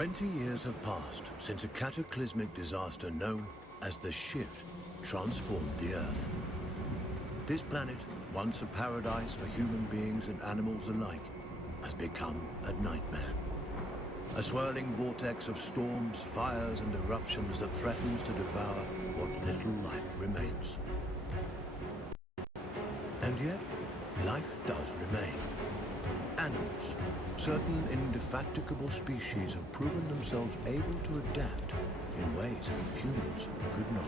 20 years have passed since a cataclysmic disaster known as the Shift transformed the Earth. This planet, once a paradise for human beings and animals alike, has become a nightmare. A swirling vortex of storms, fires, and eruptions that threatens to devour what little life remains. And yet, life does remain. Animals, certain indefatigable species have proven themselves able to adapt in ways humans could not.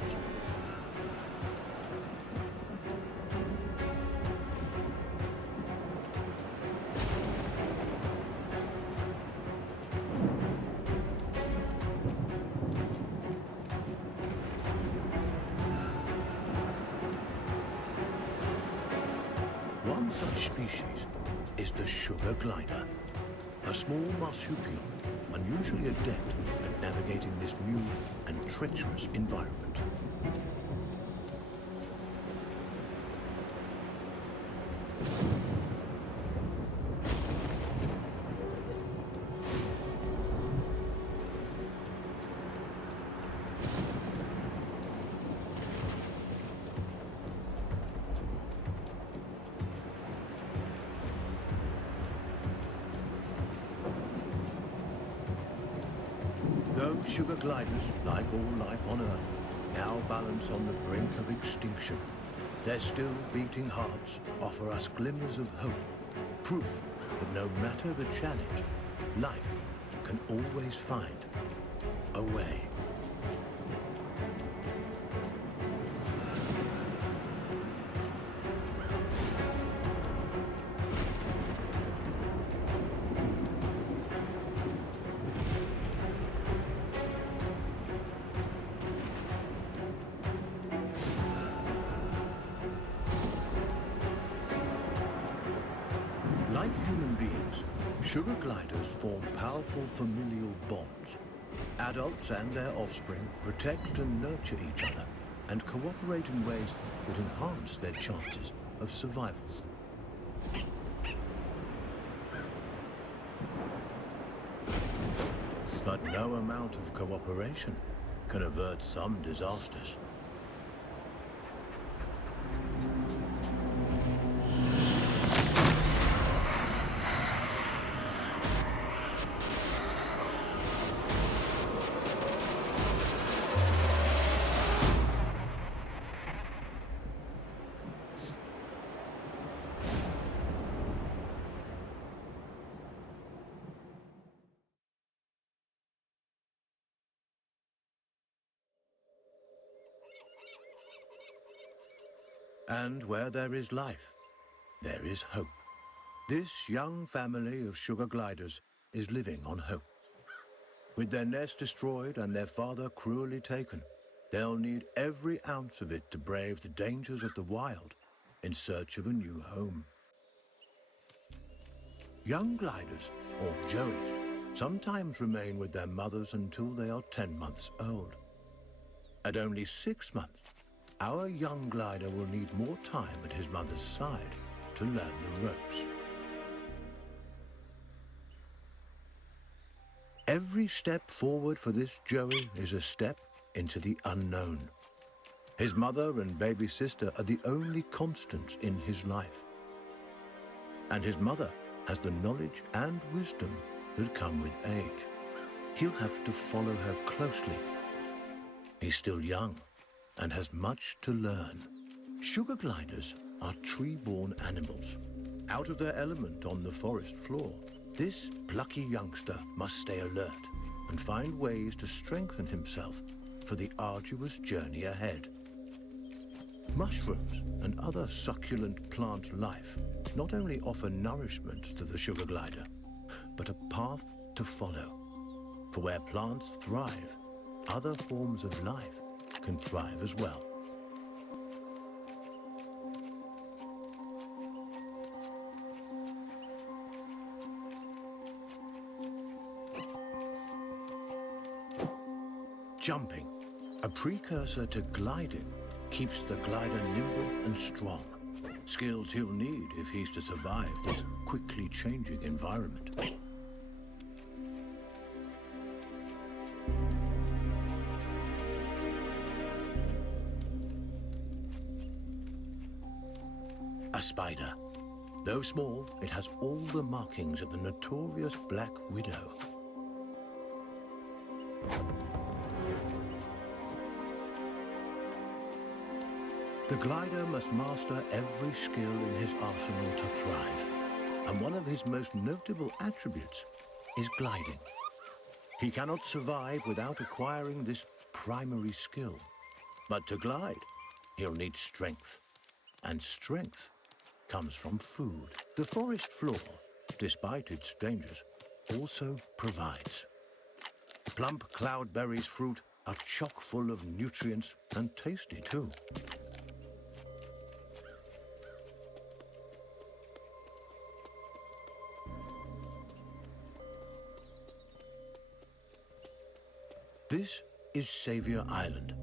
One such species is the sugar glider, a small marsupial unusually adept at navigating this new and treacherous environment. Though sugar gliders, like all life on Earth, now balance on the brink of extinction, their still beating hearts offer us glimmers of hope, proof that no matter the challenge, life can always find a way. Like human beings, sugar gliders form powerful familial bonds. Adults and their offspring protect and nurture each other and cooperate in ways that enhance their chances of survival. But no amount of cooperation can avert some disasters. And where there is life, there is hope. This young family of sugar gliders is living on hope. With their nest destroyed and their father cruelly taken, they'll need every ounce of it to brave the dangers of the wild in search of a new home. Young gliders, or joeys, sometimes remain with their mothers until they are 10 months old. At only 6 months, our young glider will need more time at his mother's side to learn the ropes. Every step forward for this joey is a step into the unknown. His mother and baby sister are the only constants in his life. And his mother has the knowledge and wisdom that come with age. He'll have to follow her closely. He's still young and has much to learn. Sugar gliders are tree-born animals. Out of their element on the forest floor, this plucky youngster must stay alert and find ways to strengthen himself for the arduous journey ahead. Mushrooms and other succulent plant life not only offer nourishment to the sugar glider, but a path to follow. For where plants thrive, other forms of life can thrive as well. Jumping, a precursor to gliding, keeps the glider nimble and strong. Skills he'll need if he's to survive this quickly changing environment. spider. Though small, it has all the markings of the notorious Black Widow. The glider must master every skill in his arsenal to thrive, and one of his most notable attributes is gliding. He cannot survive without acquiring this primary skill. But to glide, he'll need strength, and strength comes from food. The forest floor, despite its dangers, also provides. Plump cloudberries fruit are chock full of nutrients and tasty too. This is Savior Island,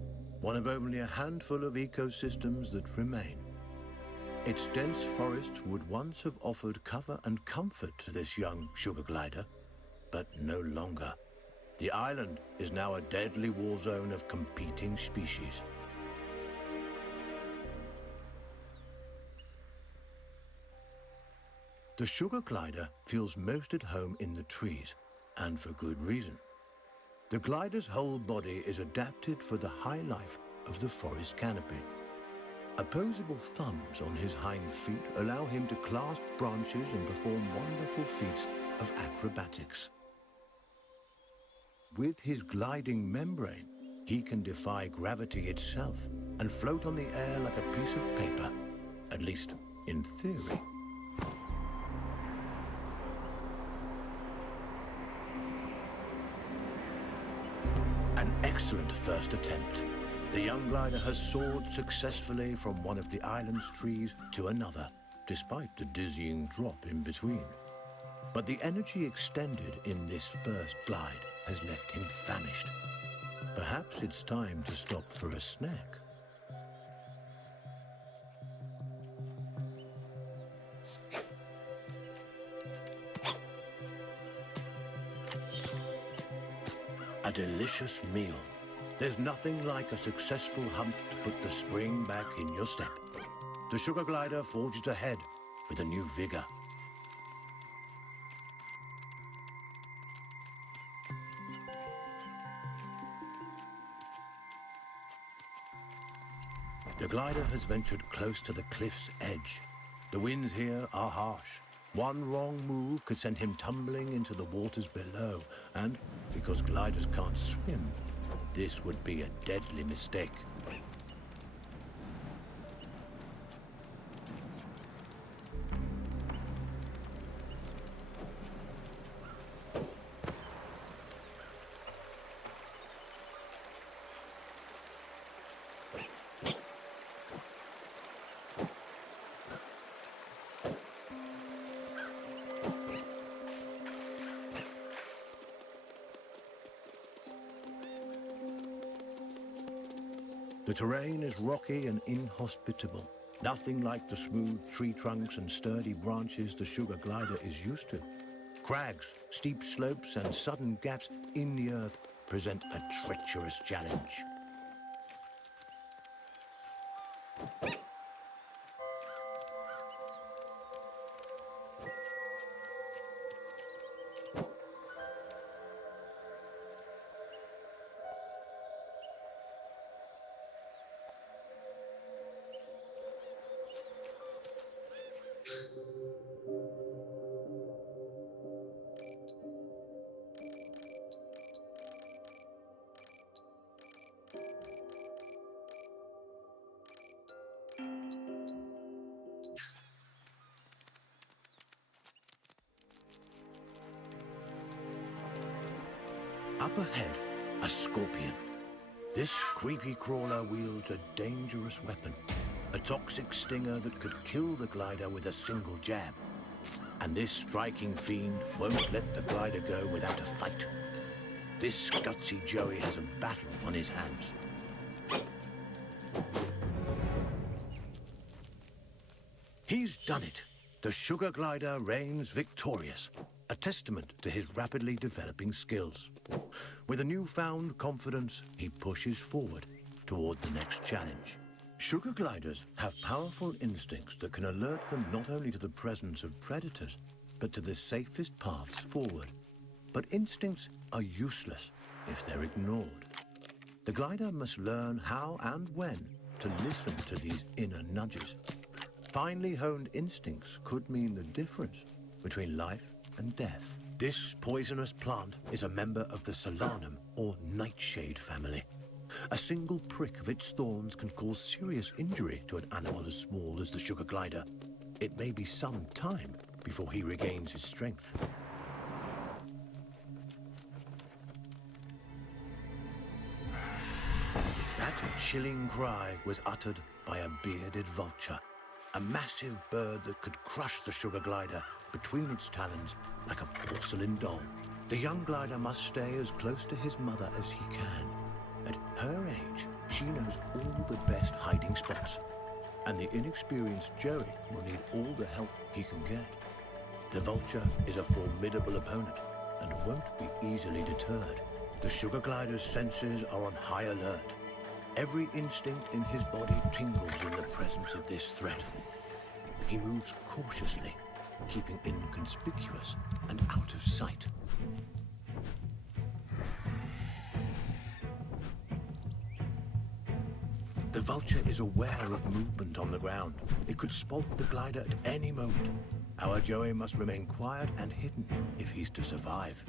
one of only a handful of ecosystems that remain. Its dense forests would once have offered cover and comfort to this young sugar glider, but no longer. The island is now a deadly war zone of competing species. The sugar glider feels most at home in the trees, and for good reason. The glider's whole body is adapted for the high life of the forest canopy. Opposable thumbs on his hind feet allow him to clasp branches and perform wonderful feats of acrobatics. With his gliding membrane, he can defy gravity itself and float on the air like a piece of paper, at least in theory. An excellent first attempt. The young glider has soared successfully from one of the island's trees to another, despite the dizzying drop in between. But the energy expended in this first glide has left him famished. Perhaps it's time to stop for a snack. A delicious meal. There's nothing like a successful hunt to put the spring back in your step. The sugar glider forges ahead with a new vigor. The glider has ventured close to the cliff's edge. The winds here are harsh. One wrong move could send him tumbling into the waters below, and because gliders can't swim, this would be a deadly mistake. The terrain is rocky and inhospitable, nothing like the smooth tree trunks and sturdy branches the sugar glider is used to. Crags, steep slopes, and sudden gaps in the earth present a treacherous challenge. Up ahead, a scorpion. This creepy crawler wields a dangerous weapon, a toxic stinger that could kill the glider with a single jab. And this striking fiend won't let the glider go without a fight. This gutsy Joey has a battle on his hands. He's done it. The sugar glider reigns victorious, a testament to his rapidly developing skills. With a newfound confidence, he pushes forward toward the next challenge. Sugar gliders have powerful instincts that can alert them not only to the presence of predators, but to the safest paths forward. But instincts are useless if they're ignored. The glider must learn how and when to listen to these inner nudges. Finely honed instincts could mean the difference between life and death. This poisonous plant is a member of the Solanum, or nightshade family. A single prick of its thorns can cause serious injury to an animal as small as the sugar glider. It may be some time before he regains his strength. That chilling cry was uttered by a bearded vulture, a massive bird that could crush the sugar glider between its talons like a porcelain doll. The young glider must stay as close to his mother as he can. At her age, she knows all the best hiding spots, and the inexperienced Joey will need all the help he can get. The vulture is a formidable opponent and won't be easily deterred. The sugar glider's senses are on high alert. Every instinct in his body tingles in the presence of this threat. He moves cautiously, keeping inconspicuous and out of sight. The vulture is aware of movement on the ground. It could spot the glider at any moment. Our Joey must remain quiet and hidden if he's to survive.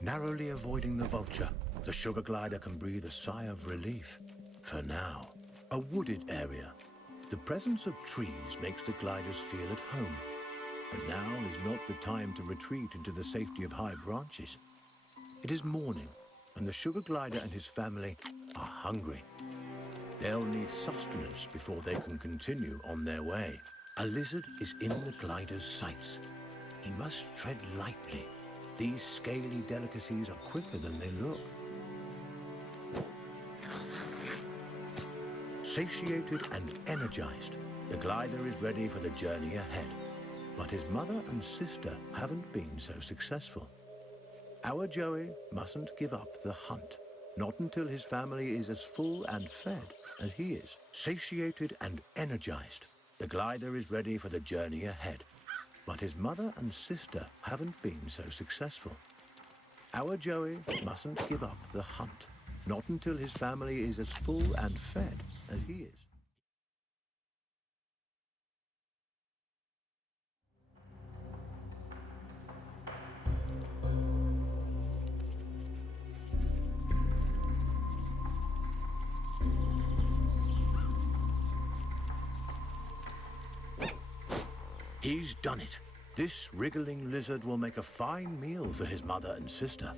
Narrowly avoiding the vulture, the sugar glider can breathe a sigh of relief. For now, a wooded area. The presence of trees makes the gliders feel at home. But now is not the time to retreat into the safety of high branches. It is morning, and the sugar glider and his family are hungry. They'll need sustenance before they can continue on their way. A lizard is in the glider's sights. He must tread lightly. These scaly delicacies are quicker than they look. Satiated and energized, the glider is ready for the journey ahead. But his mother and sister haven't been so successful. Our Joey mustn't give up the hunt, not until his family is as full and fed as he is. Satiated and energized, the glider is ready for the journey ahead. But his mother and sister haven't been so successful. Our Joey mustn't give up the hunt, not until his family is as full and fed as he is. He's done it. This wriggling lizard will make a fine meal for his mother and sister.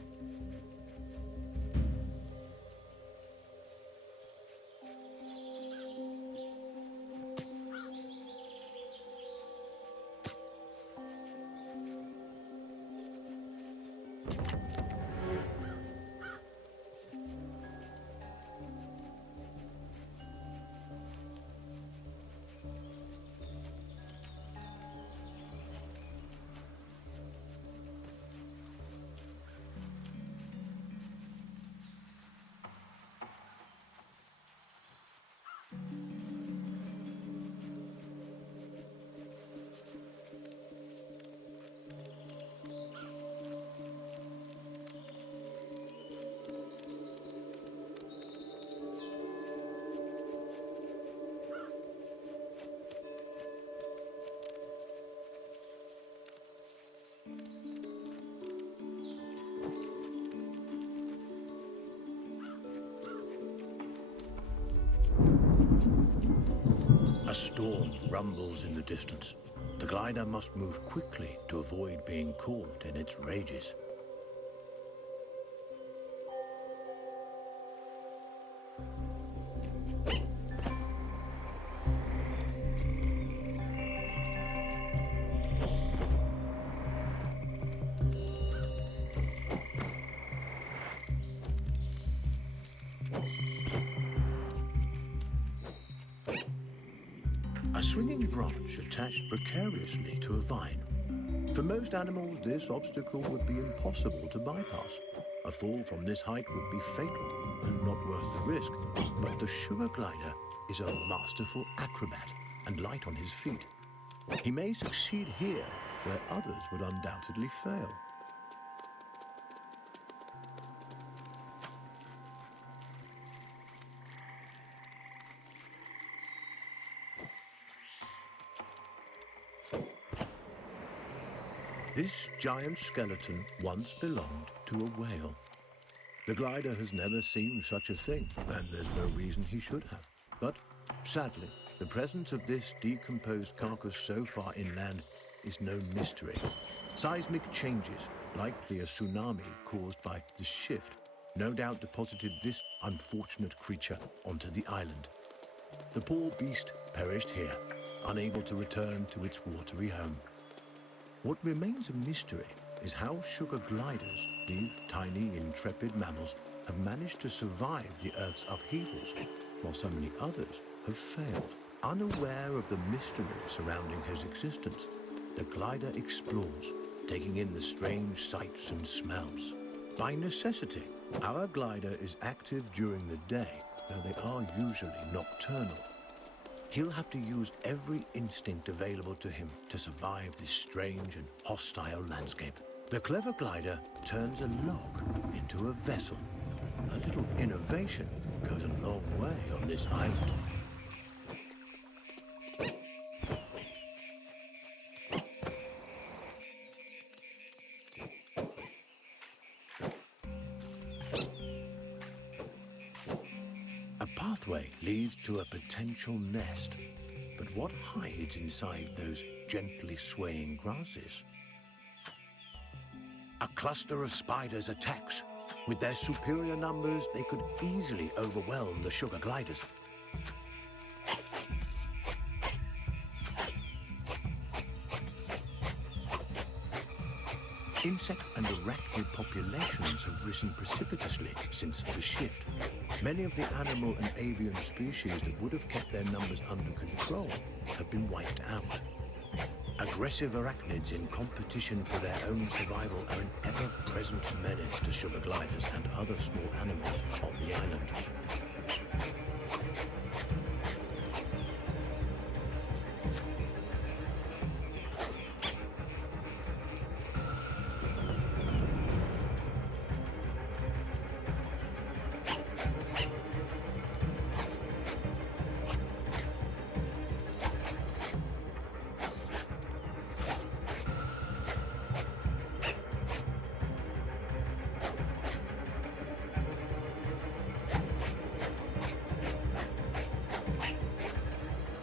A storm rumbles in the distance. The glider must move quickly to avoid being caught in its rages. branch attached precariously to a vine. For most animals, this obstacle would be impossible to bypass. A fall from this height would be fatal and not worth the risk. But the sugar glider is a masterful acrobat and light on his feet. He may succeed here where others would undoubtedly fail. This giant skeleton once belonged to a whale. The glider has never seen such a thing, and there's no reason he should have. But sadly, the presence of this decomposed carcass so far inland is no mystery. Seismic changes, likely a tsunami caused by the shift, no doubt deposited this unfortunate creature onto the island. The poor beast perished here, unable to return to its watery home. What remains a mystery is how sugar gliders, these tiny, intrepid mammals, have managed to survive the Earth's upheavals, while so many others have failed. Unaware of the mystery surrounding his existence, the glider explores, taking in the strange sights and smells. By necessity, our glider is active during the day, though they are usually nocturnal. He'll have to use every instinct available to him to survive this strange and hostile landscape. The clever glider turns a log into a vessel. A little innovation goes a long way on this island. A pathway leads to a potential nest, but what hides inside those gently swaying grasses? A cluster of spiders attacks. With their superior numbers, they could easily overwhelm the sugar gliders. Insect and arachnid populations have risen precipitously since the shift. Many of the animal and avian species that would have kept their numbers under control have been wiped out. Aggressive arachnids in competition for their own survival are an ever-present menace to sugar gliders and other small animals on the island.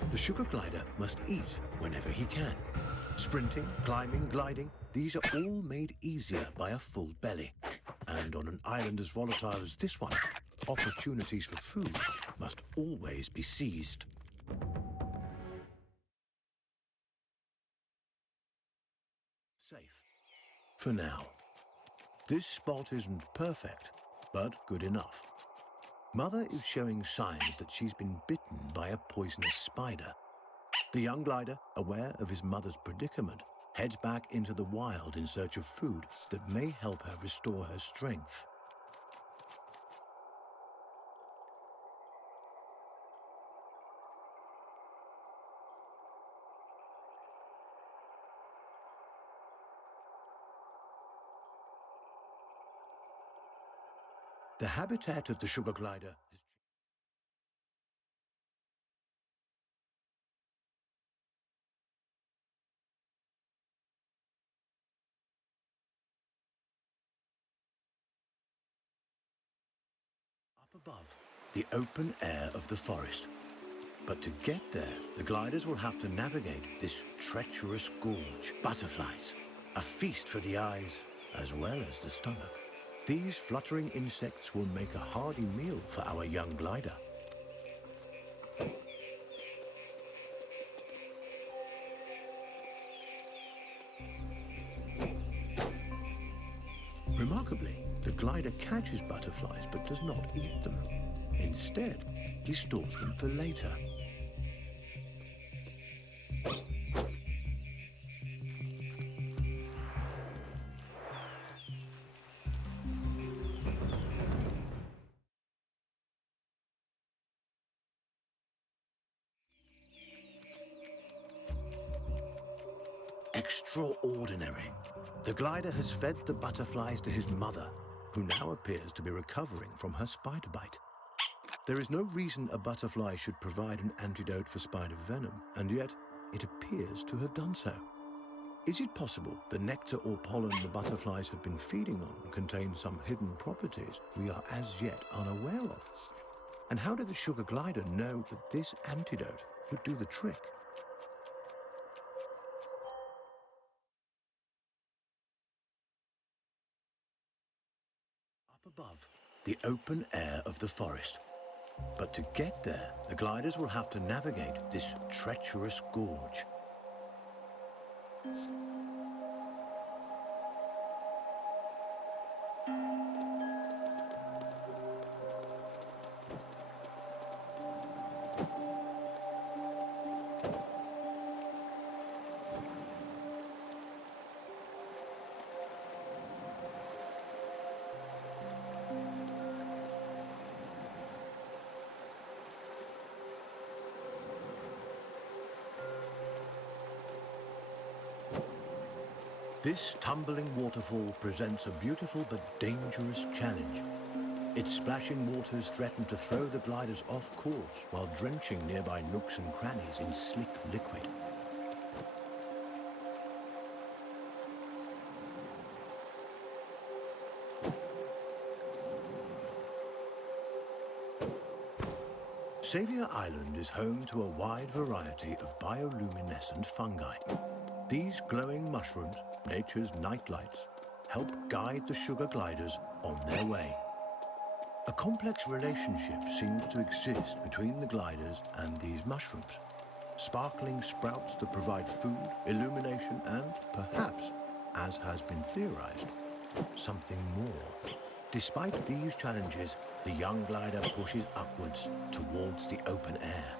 The sugar glider must eat whenever he can. Sprinting, climbing, gliding, these are all made easier by a full belly. And on an island as volatile as this one, opportunities for food must always be seized. Safe. For now. This spot isn't perfect, but good enough. Mother is showing signs that she's been bitten by a poisonous spider. The young glider, aware of his mother's predicament, heads back into the wild in search of food that may help her restore her strength. The habitat of the sugar glider has up above, the open air of the forest. But to get there, the gliders will have to navigate this treacherous gorge. Butterflies, a feast for the eyes as well as the stomach. These fluttering insects will make a hearty meal for our young glider. Remarkably, the glider catches butterflies but does not eat them. Instead, he stores them for later. extraordinary. The glider has fed the butterflies to his mother, who now appears to be recovering from her spider bite. There is no reason a butterfly should provide an antidote for spider venom, and yet it appears to have done so. Is it possible the nectar or pollen the butterflies have been feeding on contains some hidden properties we are as yet unaware of? And how did the sugar glider know that this antidote would do the trick? Up above, the open air of the forest. But to get there, the gliders will have to navigate this treacherous gorge. This tumbling waterfall presents a beautiful but dangerous challenge. Its splashing waters threaten to throw the gliders off course while drenching nearby nooks and crannies in slick liquid. Xavier Island is home to a wide variety of bioluminescent fungi. These glowing mushrooms, nature's nightlights, help guide the sugar gliders on their way. A complex relationship seems to exist between the gliders and these mushrooms. Sparkling sprouts that provide food, illumination, and perhaps, as has been theorized, something more. Despite these challenges, the young glider pushes upwards towards the open air.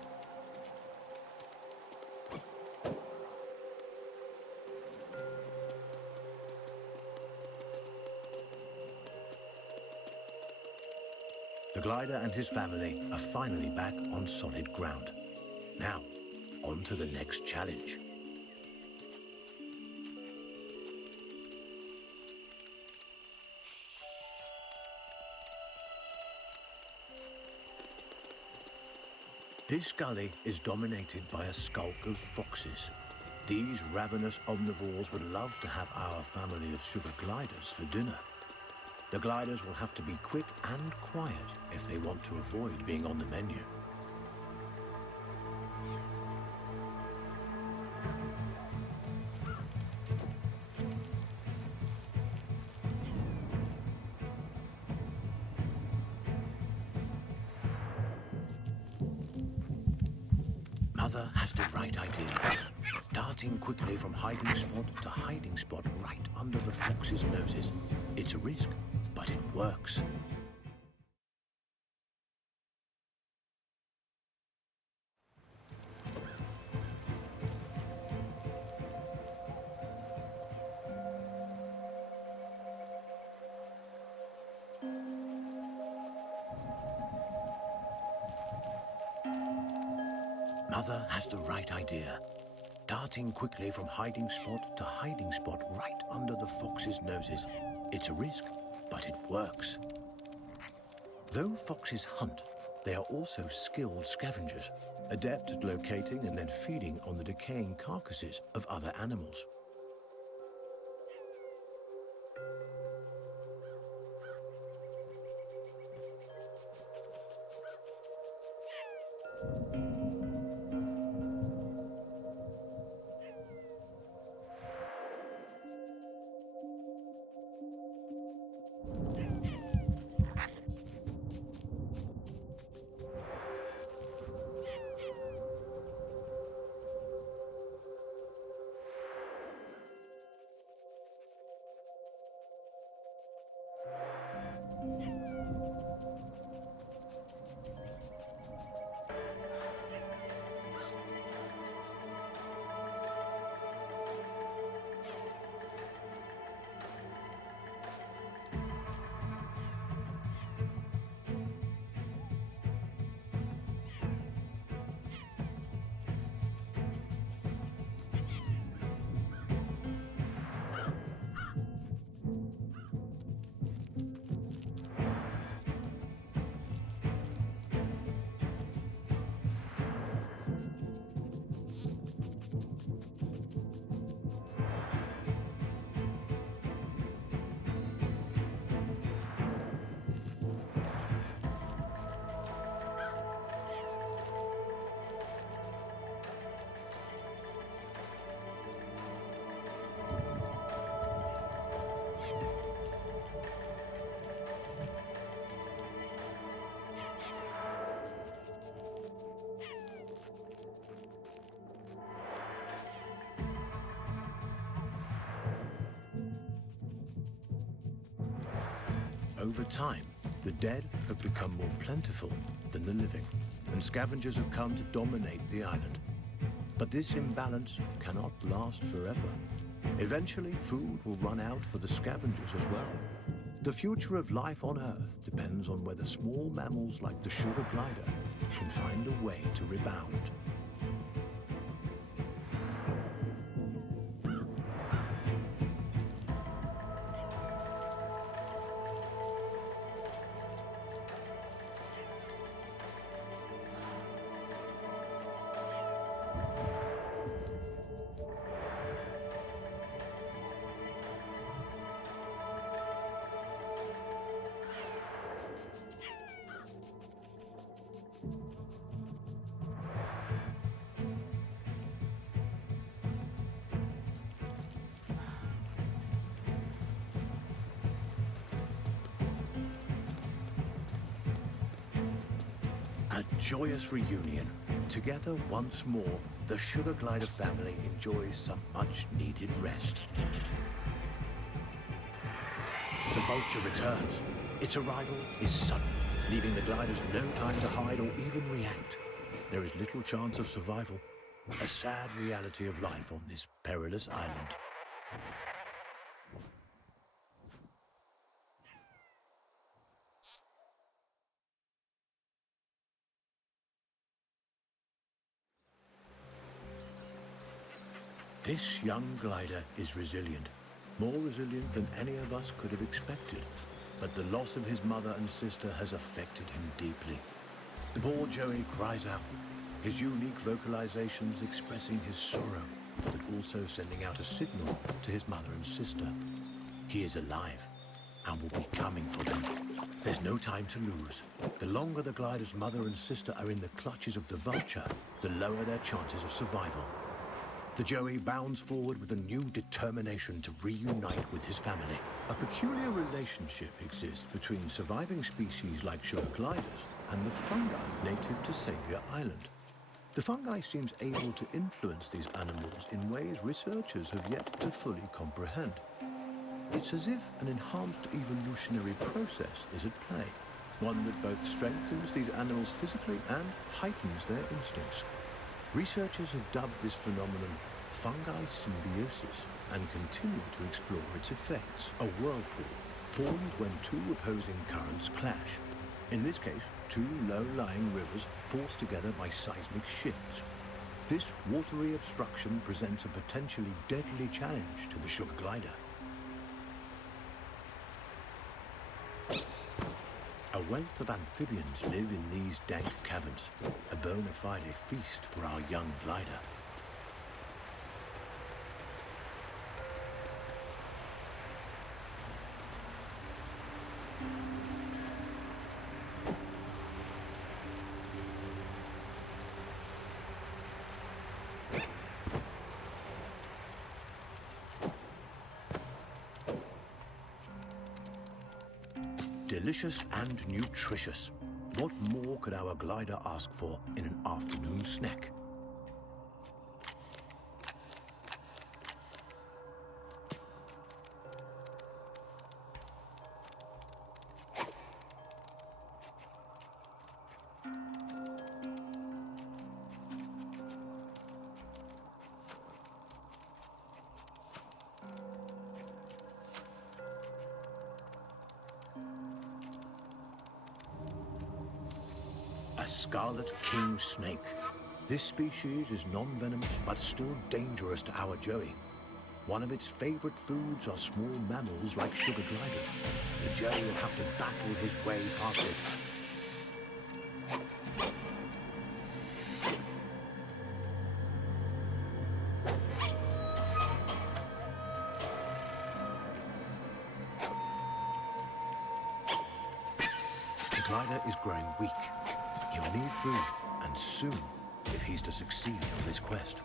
The glider and his family are finally back on solid ground. Now, on to the next challenge. This gully is dominated by a skulk of foxes. These ravenous omnivores would love to have our family of sugar gliders for dinner. The gliders will have to be quick and quiet if they want to avoid being on the menu. Mother has the right idea. Darting quickly from hiding spot to hiding spot right under the foxes' noses. It's a risk, but it works. Mother has the right idea. Darting quickly from hiding spot to hiding spot right under the foxes' noses. It's a risk, but it works. Though foxes hunt, they are also skilled scavengers, adept at locating and then feeding on the decaying carcasses of other animals. Over time, the dead have become more plentiful than the living, and scavengers have come to dominate the island. But this imbalance cannot last forever. Eventually, food will run out for the scavengers as well. The future of life on Earth depends on whether small mammals like the sugar glider can find a way to rebound. A joyous reunion. Together once more, the Sugar Glider family enjoys some much-needed rest. The Vulture returns. Its arrival is sudden, leaving the gliders no time to hide or even react. There is little chance of survival. A sad reality of life on this perilous island. This young glider is resilient, more resilient than any of us could have expected. But the loss of his mother and sister has affected him deeply. The poor Joey cries out, his unique vocalizations expressing his sorrow, but also sending out a signal to his mother and sister. He is alive and will be coming for them. There's no time to lose. The longer the glider's mother and sister are in the clutches of the Vulture, the lower their chances of survival. The Joey bounds forward with a new determination to reunite with his family. A peculiar relationship exists between surviving species like sugar gliders and the fungi native to Savior Island. The fungi seems able to influence these animals in ways researchers have yet to fully comprehend. It's as if an enhanced evolutionary process is at play, one that both strengthens these animals physically and heightens their instincts. Researchers have dubbed this phenomenon fungi symbiosis and continue to explore its effects. A whirlpool formed when two opposing currents clash. In this case, two low-lying rivers forced together by seismic shifts. This watery obstruction presents a potentially deadly challenge to the sugar glider. A wealth of amphibians live in these dank caverns, a bona fide feast for our young glider. Delicious and nutritious. What more could our glider ask for in an afternoon snack? Scarlet king snake. This species is non-venomous but still dangerous to our Joey. One of its favorite foods are small mammals like sugar gliders. The Joey will have to battle his way past it. The glider is growing weak. He'll need food, and soon, if he's to succeed on this quest.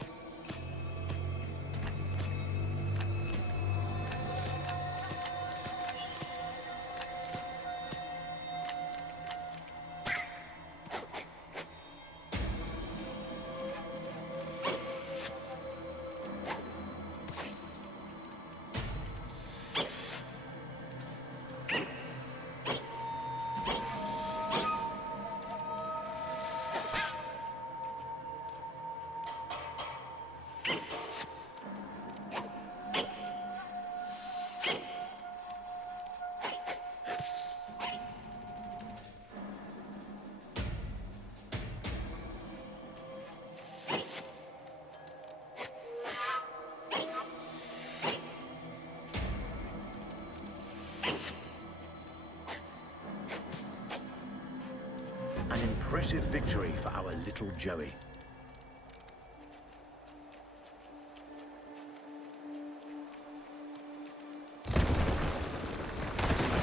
impressive victory for our little Joey. A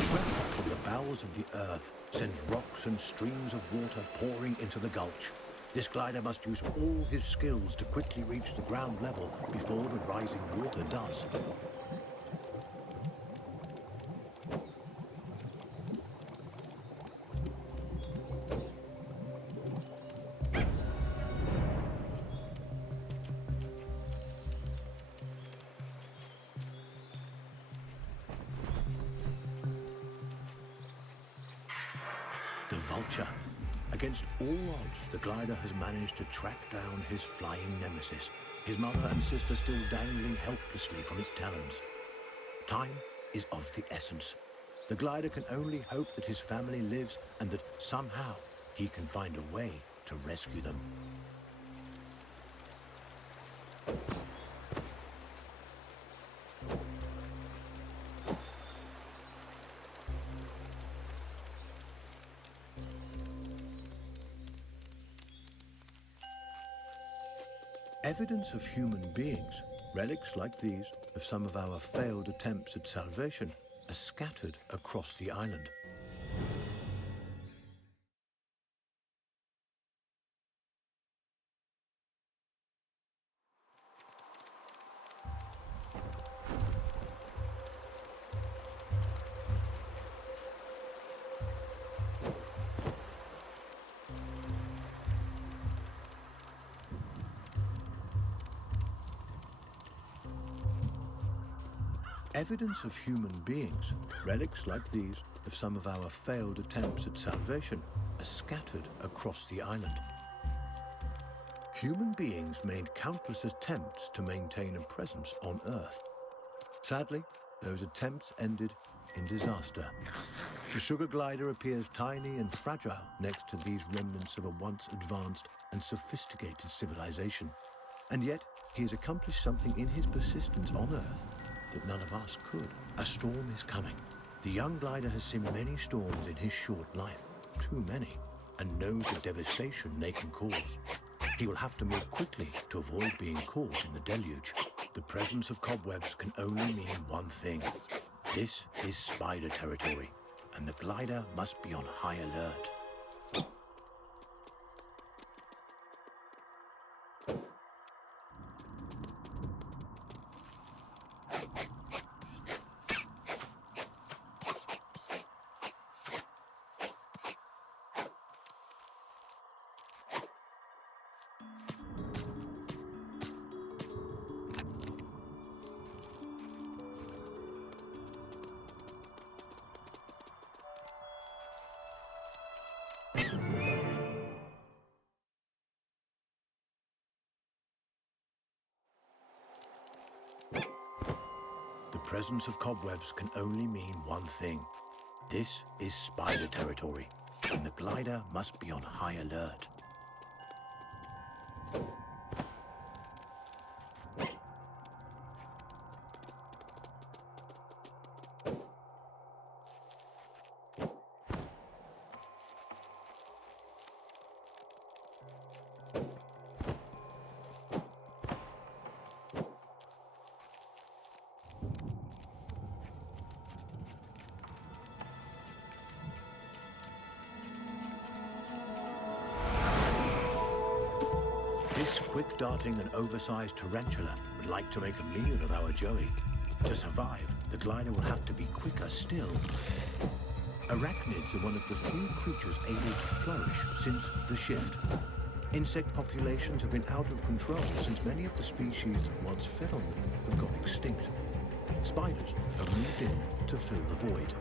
tremor from the bowels of the earth sends rocks and streams of water pouring into the gulch. This glider must use all his skills to quickly reach the ground level before the rising water does. The Vulture. Against all odds, the glider has managed to track down his flying nemesis, his mother and sister still dangling helplessly from its talons. Time is of the essence. The glider can only hope that his family lives and that somehow he can find a way to rescue them. Evidence of human beings, relics like these of some of our failed attempts at salvation, are scattered across the island. Evidence of human beings, relics like these of some of our failed attempts at salvation, are scattered across the island. Human beings made countless attempts to maintain a presence on Earth. Sadly, those attempts ended in disaster. The sugar glider appears tiny and fragile next to these remnants of a once advanced and sophisticated civilization. And yet, he has accomplished something in his persistence on Earth that none of us could. A storm is coming. The young glider has seen many storms in his short life, too many, and knows the devastation they can cause. He will have to move quickly to avoid being caught in the deluge. The presence of cobwebs can only mean one thing. This is spider territory, and the glider must be on high alert. The presence of cobwebs can only mean one thing. This is spider territory, and the glider must be on high alert. This quick-darting and oversized tarantula would like to make a meal of our Joey. To survive, the glider will have to be quicker still. Arachnids are one of the few creatures able to flourish since the shift. Insect populations have been out of control since many of the species that once fed on them have gone extinct. Spiders have moved in to fill the void.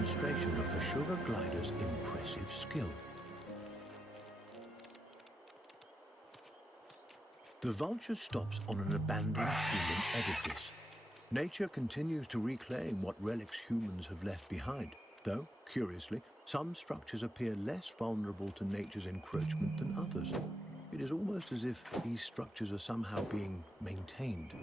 demonstration of the sugar glider's impressive skill. The vulture stops on an abandoned human edifice. Nature continues to reclaim what relics humans have left behind, though, curiously, some structures appear less vulnerable to nature's encroachment than others. It is almost as if these structures are somehow being maintained.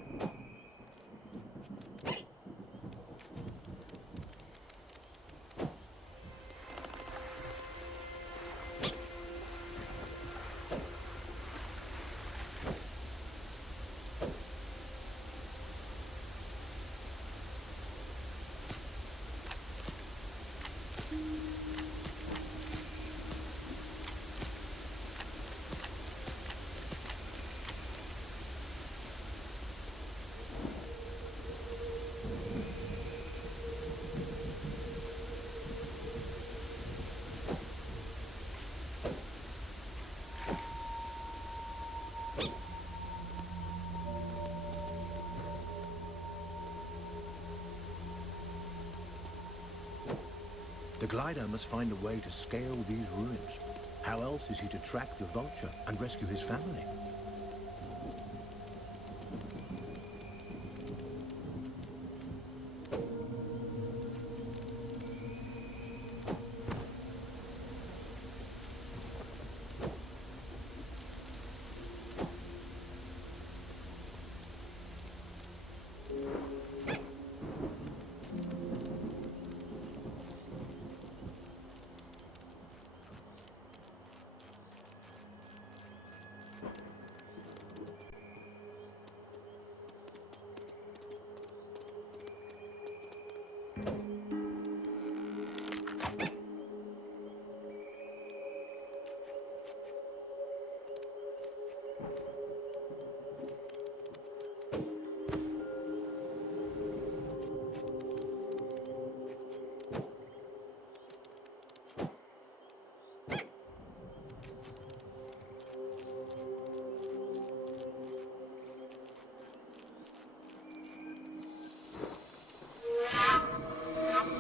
The glider must find a way to scale these ruins. How else is he to track the vulture and rescue his family?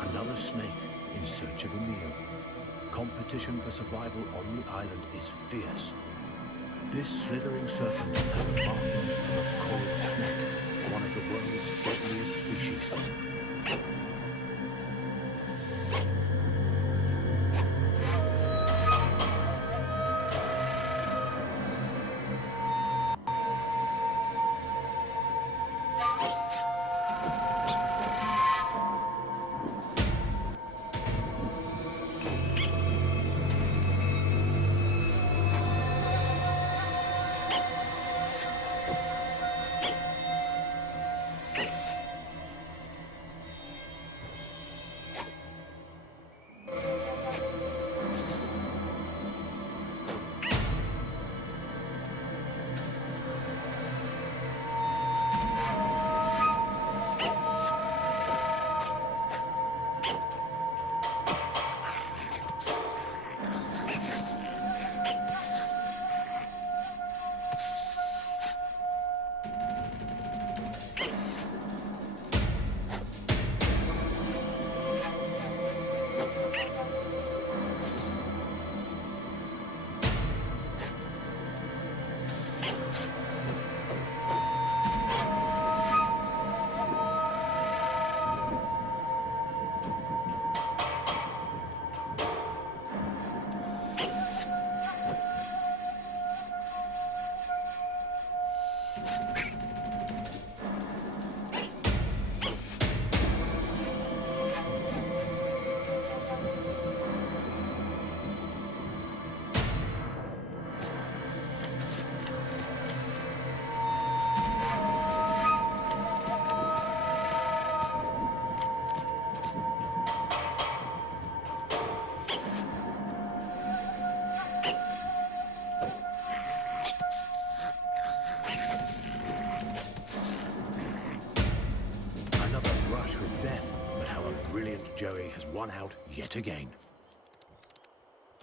Another snake in search of a meal. Competition for survival on the island is fierce. This slithering serpent has the markings of a coral snake, one of the world's deadliest species. Joey has won out yet again.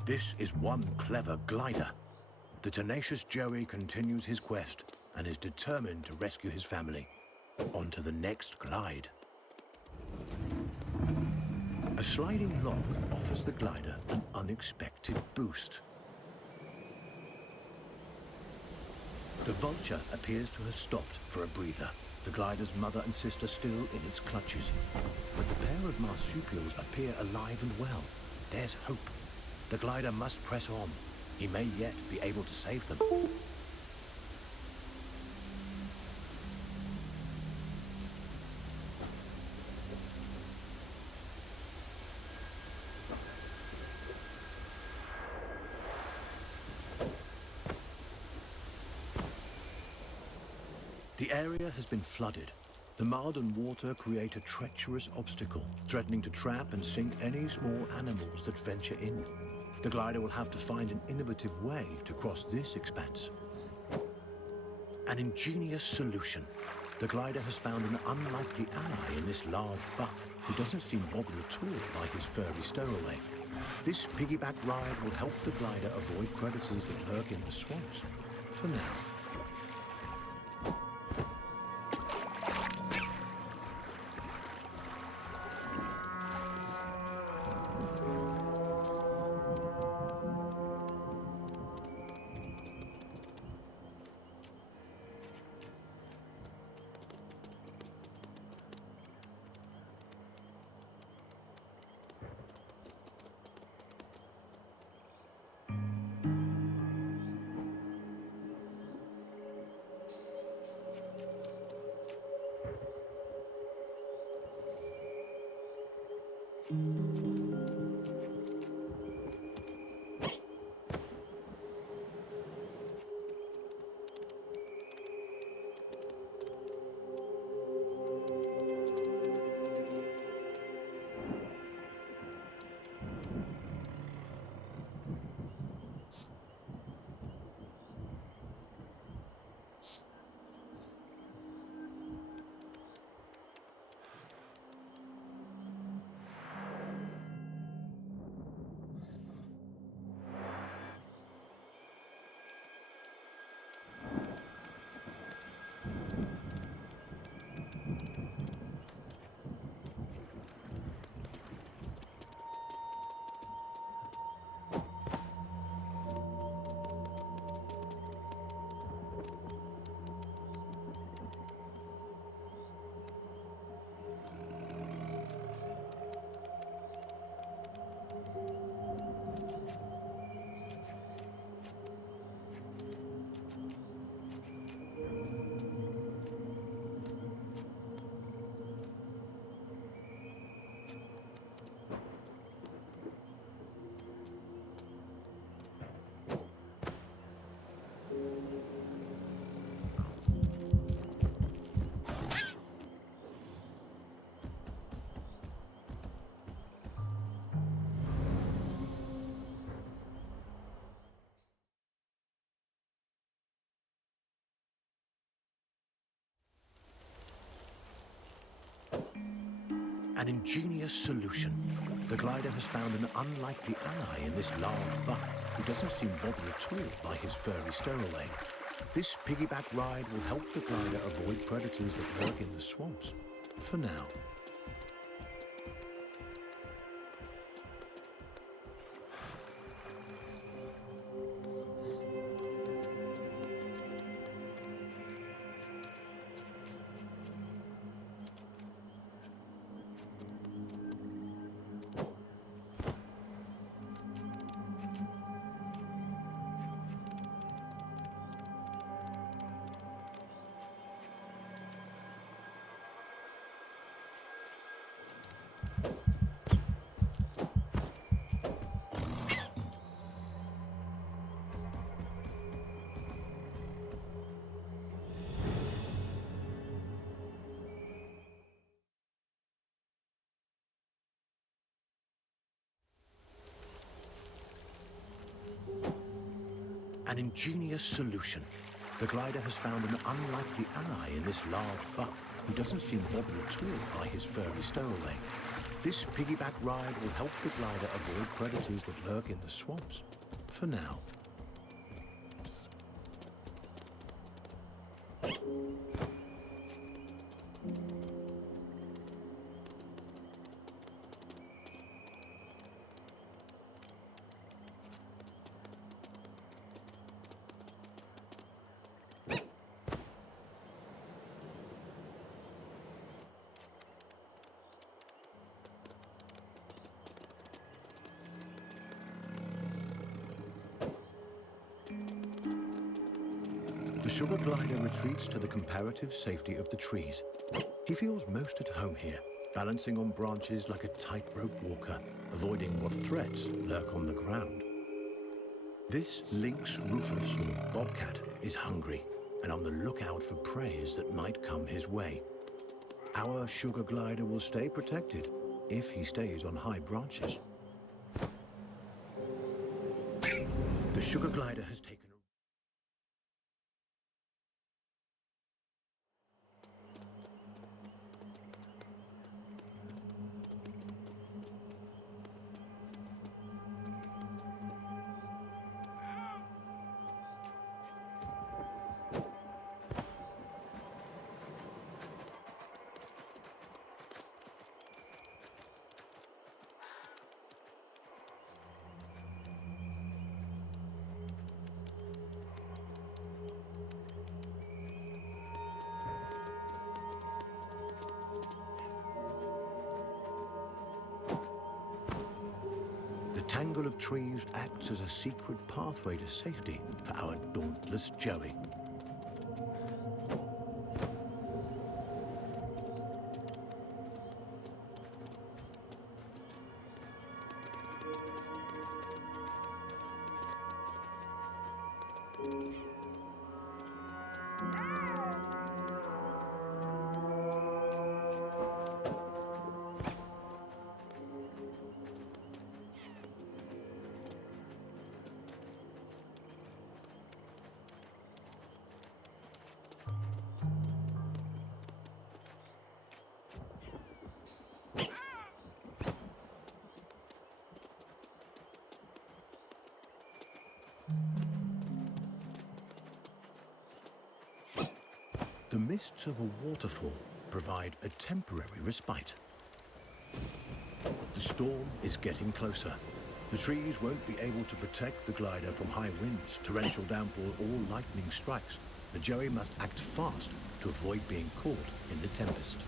This is one clever glider. The tenacious Joey continues his quest and is determined to rescue his family. On to the next glide. A sliding log offers the glider an unexpected boost. The Vulture appears to have stopped for a breather, the glider's mother and sister still in its clutches. But the pair of marsupials appear alive and well. There's hope. The glider must press on. He may yet be able to save them. The area has been flooded. The mud and water create a treacherous obstacle, threatening to trap and sink any small animals that venture in. The glider will have to find an innovative way to cross this expanse. An ingenious solution. The glider has found an unlikely ally in this large buck who doesn't seem bothered at all by his furry stowaway. This piggyback ride will help the glider avoid predators that lurk in the swamps. For now. An ingenious solution. The glider has found an unlikely ally in this large buck who doesn't seem bothered at all by his furry stowaway. This piggyback ride will help the glider avoid predators that lurk in the swamps. For now. An ingenious solution. The glider has found an unlikely ally in this large buck who doesn't seem bothered at all by his furry stowaway. This piggyback ride will help the glider avoid predators that lurk in the swamps. For now. The sugar glider retreats to the comparative safety of the trees. He feels most at home here, balancing on branches like a tightrope walker, avoiding what threats lurk on the ground. This lynx rufus, or bobcat, is hungry and on the lookout for preys that might come his way. Our sugar glider will stay protected if he stays on high branches. The sugar glider has taken a... The tangle of trees acts as a secret pathway to safety for our dauntless Joey. The mists of a waterfall provide a temporary respite. The storm is getting closer. The trees won't be able to protect the glider from high winds, torrential downpour, or lightning strikes. The Joey must act fast to avoid being caught in the tempest.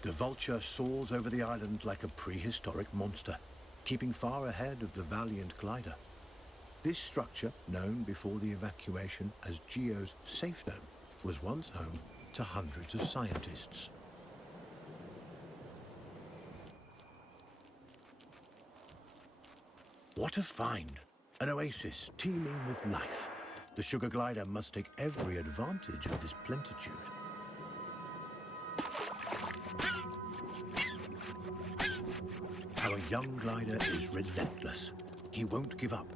The vulture soars over the island like a prehistoric monster, keeping far ahead of the valiant glider. This structure, known before the evacuation as Geo's safe dome, was once home to hundreds of scientists. What a find! An oasis teeming with life. The sugar glider must take every advantage of this plenitude. Our young glider is relentless. He won't give up,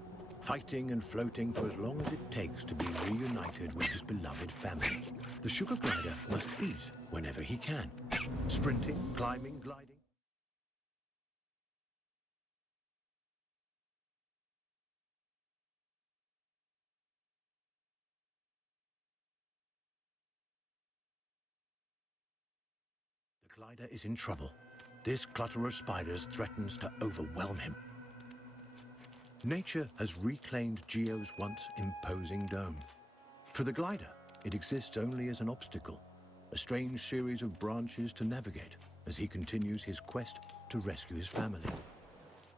fighting and floating for as long as it takes to be reunited with his beloved family. The sugar glider must eat whenever he can. Sprinting, climbing, gliding. The glider is in trouble. This clutter of spiders threatens to overwhelm him. Nature has reclaimed Geo's once imposing dome. For the glider, it exists only as an obstacle, a strange series of branches to navigate as he continues his quest to rescue his family.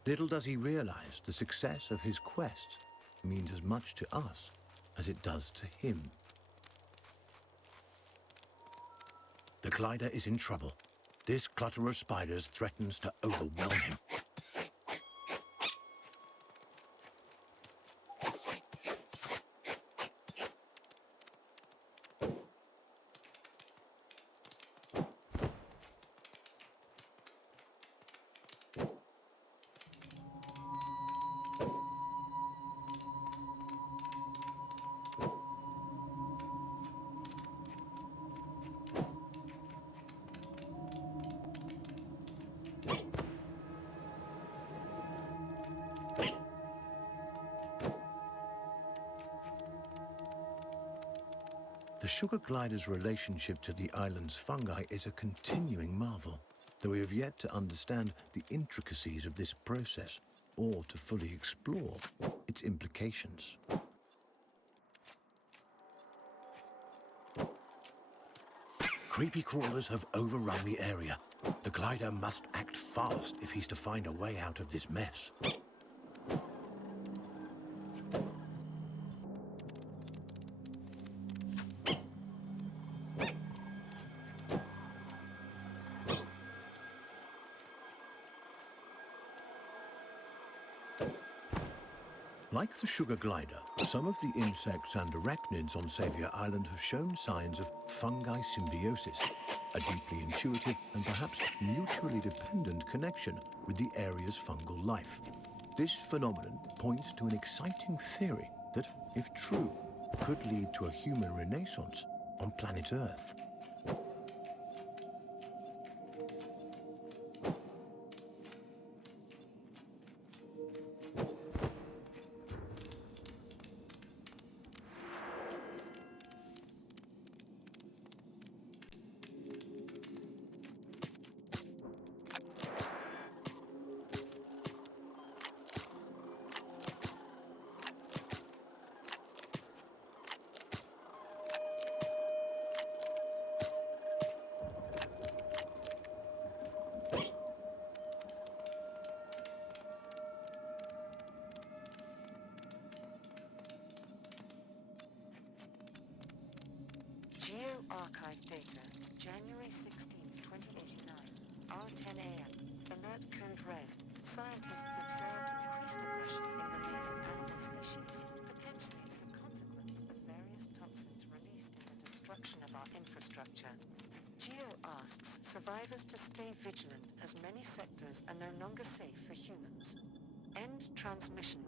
Little does he realize the success of his quest means as much to us as it does to him. The glider is in trouble. This clutter of spiders threatens to overwhelm him. The sugar glider's relationship to the island's fungi is a continuing marvel, though we have yet to understand the intricacies of this process or to fully explore its implications. Creepy crawlers have overrun the area. The glider must act fast if he's to find a way out of this mess. Like the sugar glider, some of the insects and arachnids on Savior Island have shown signs of fungi symbiosis, a deeply intuitive and perhaps mutually dependent connection with the area's fungal life. This phenomenon points to an exciting theory that, if true, could lead to a human renaissance on planet Earth. Geo-archive data, January 16th, 2089, R10 AM, alert code red. Scientists observed increased aggression in remaining animal species, potentially as a consequence of various toxins released in the destruction of our infrastructure. Geo asks survivors to stay vigilant as many sectors are no longer safe for humans. End transmission.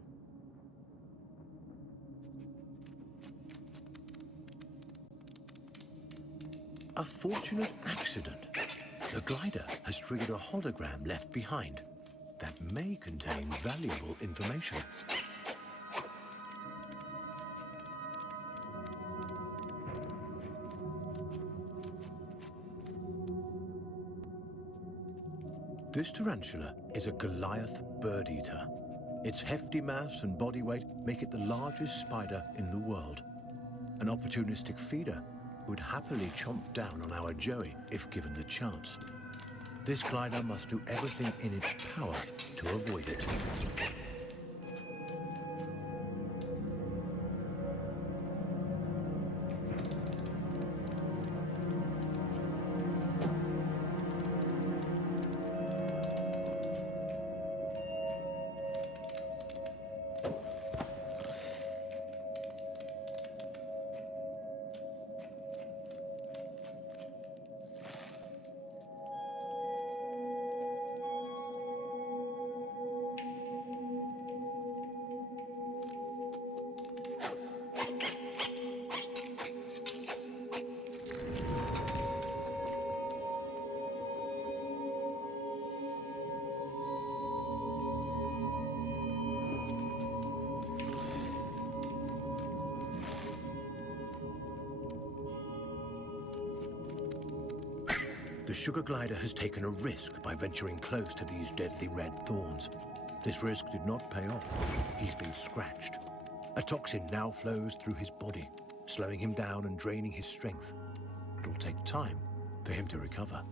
A fortunate accident. The glider has triggered a hologram left behind that may contain valuable information. This tarantula is a Goliath bird eater. Its hefty mass and body weight make it the largest spider in the world. An opportunistic feeder would happily chomp down on our Joey if given the chance. This glider must do everything in its power to avoid it. The sugar glider has taken a risk by venturing close to these deadly red thorns. This risk did not pay off. He's been scratched. A toxin now flows through his body, slowing him down and draining his strength. It will take time for him to recover.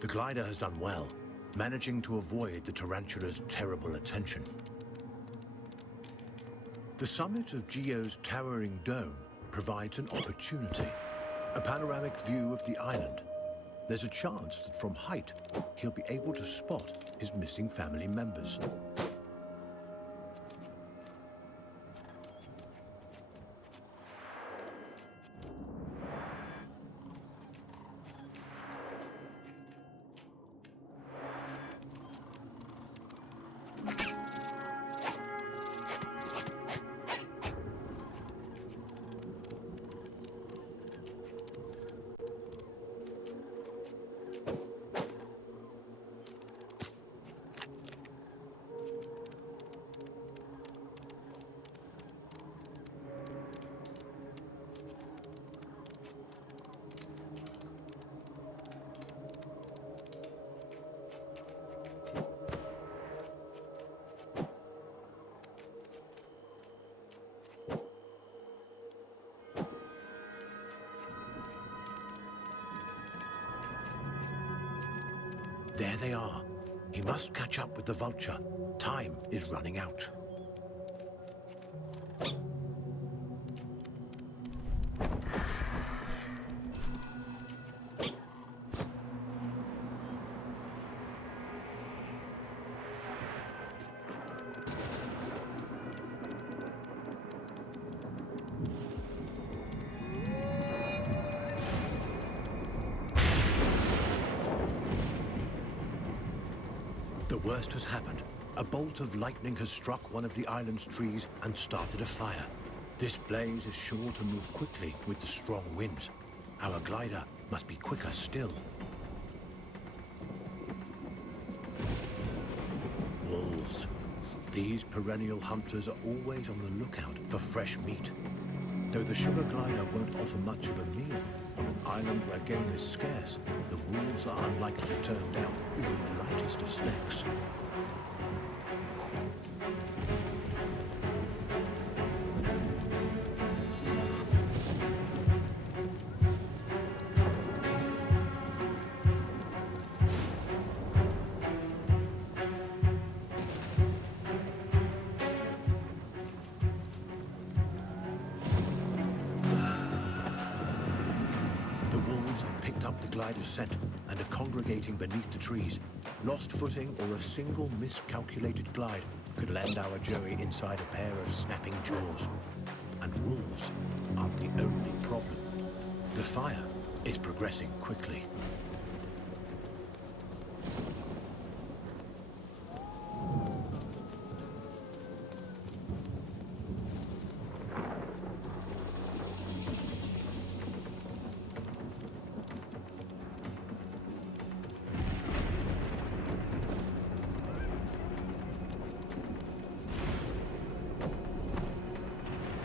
The glider has done well, managing to avoid the tarantula's terrible attention. The summit of Geo's towering dome provides an opportunity, a panoramic view of the island. there's a chance that from height, he'll be able to spot his missing family members. There they are. He must catch up with the vulture. Time is running out. The worst has happened. A bolt of lightning has struck one of the island's trees and started a fire. This blaze is sure to move quickly with the strong winds. Our glider must be quicker still. Wolves. These perennial hunters are always on the lookout for fresh meat. Though the sugar glider won't offer much of a meal, on an island where game is scarce, the wolves are unlikely to turn down even the lightest of snacks. Glider's scent and are congregating beneath the trees. Lost footing or a single miscalculated glide could land our Joey inside a pair of snapping jaws. And wolves aren't the only problem. The fire is progressing quickly.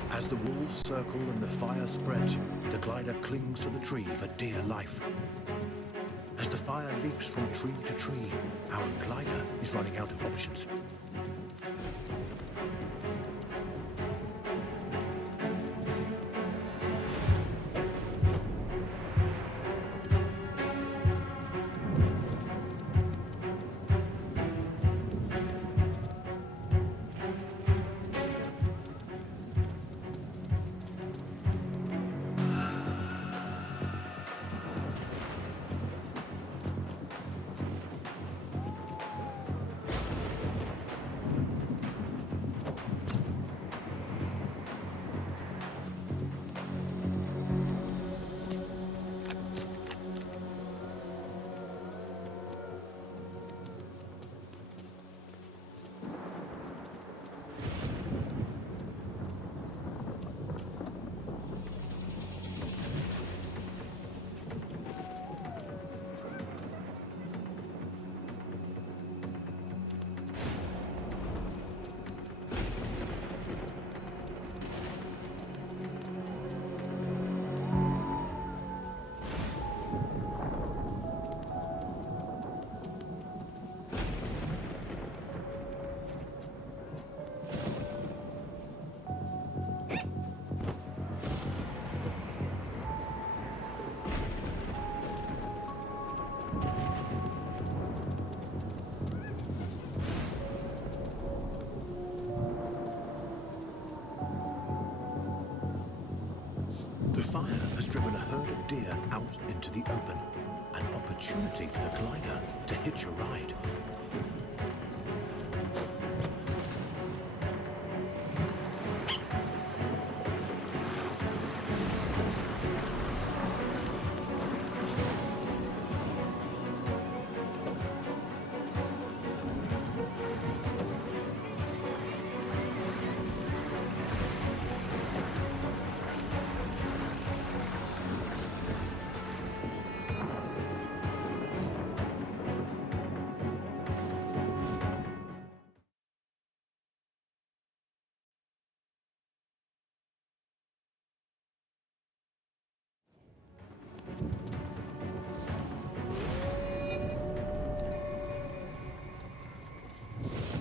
As the wolves circle and the fire spreads, the glider clings to the tree for dear life. As the fire leaps from tree to tree, our glider is running out of options. driven a herd of deer out into the open, an opportunity for the glider to hitch a ride.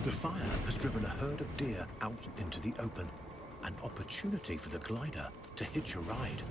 The fire has driven a herd of deer out into the open, an opportunity for the glider to hitch a ride.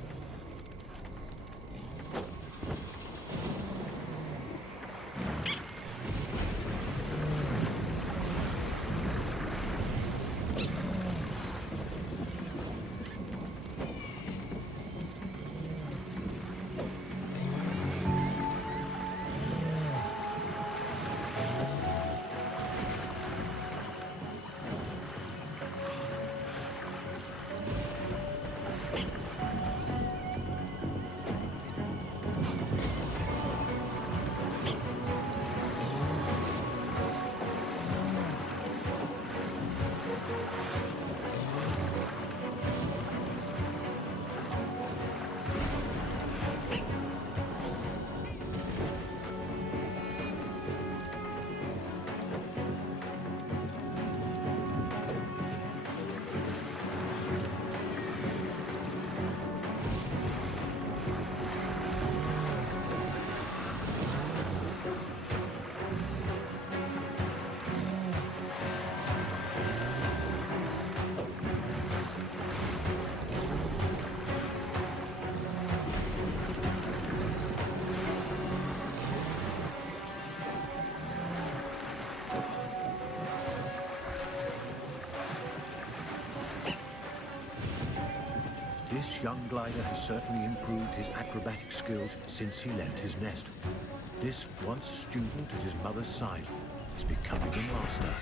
This young glider has certainly improved his acrobatic skills since he left his nest. This once student at his mother's side is becoming a master.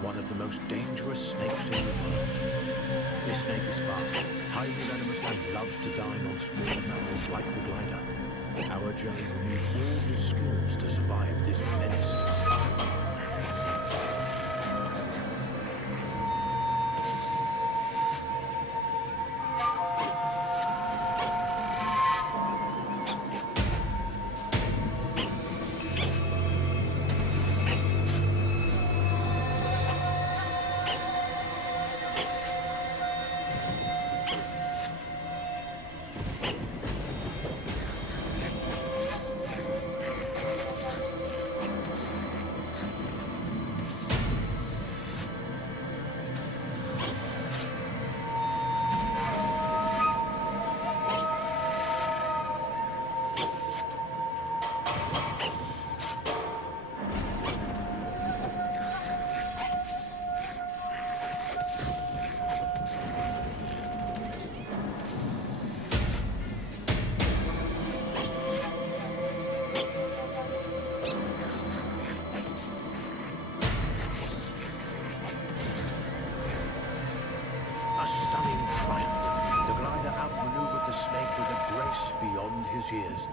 One of the most dangerous snakes in the world. This snake is fast, Highly venomous and loves to dine on small mammals like the glider. Our Joey will need all his skills to survive this menace. A stunning triumph. The glider outmaneuvered the snake with a grace beyond his years.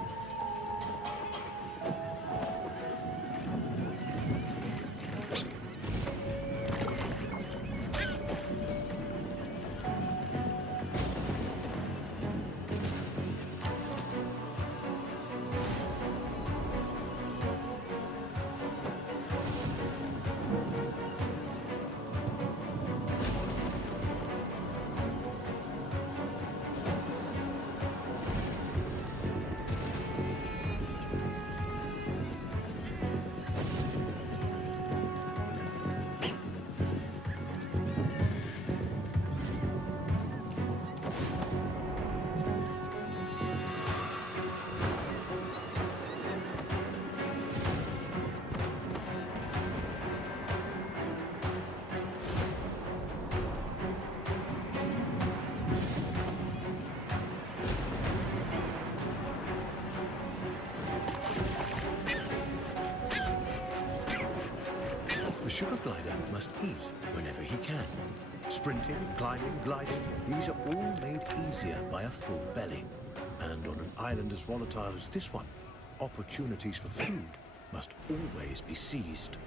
The sugar glider must eat whenever he can. Sprinting, climbing, gliding, these are all made easier by a full belly. And on an island as volatile as this one, opportunities for food must always be seized.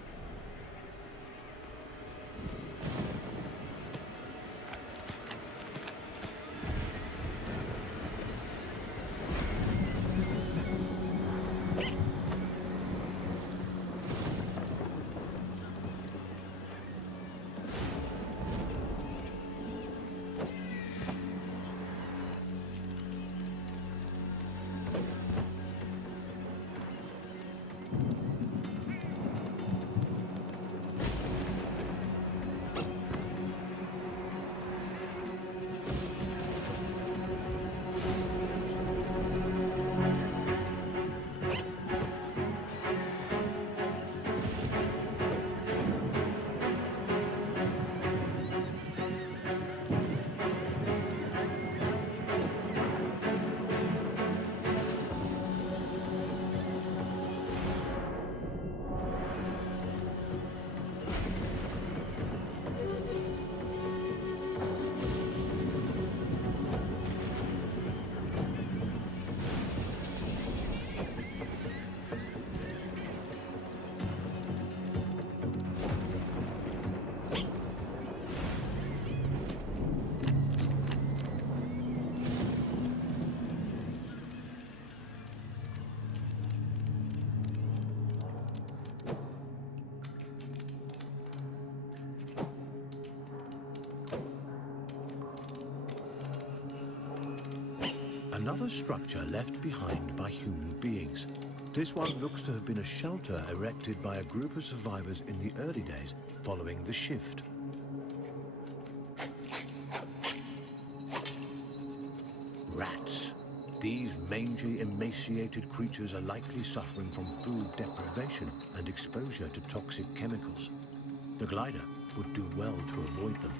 Another structure left behind by human beings. This one looks to have been a shelter erected by a group of survivors in the early days following the shift. Rats. These mangy, emaciated creatures are likely suffering from food deprivation and exposure to toxic chemicals. The glider would do well to avoid them.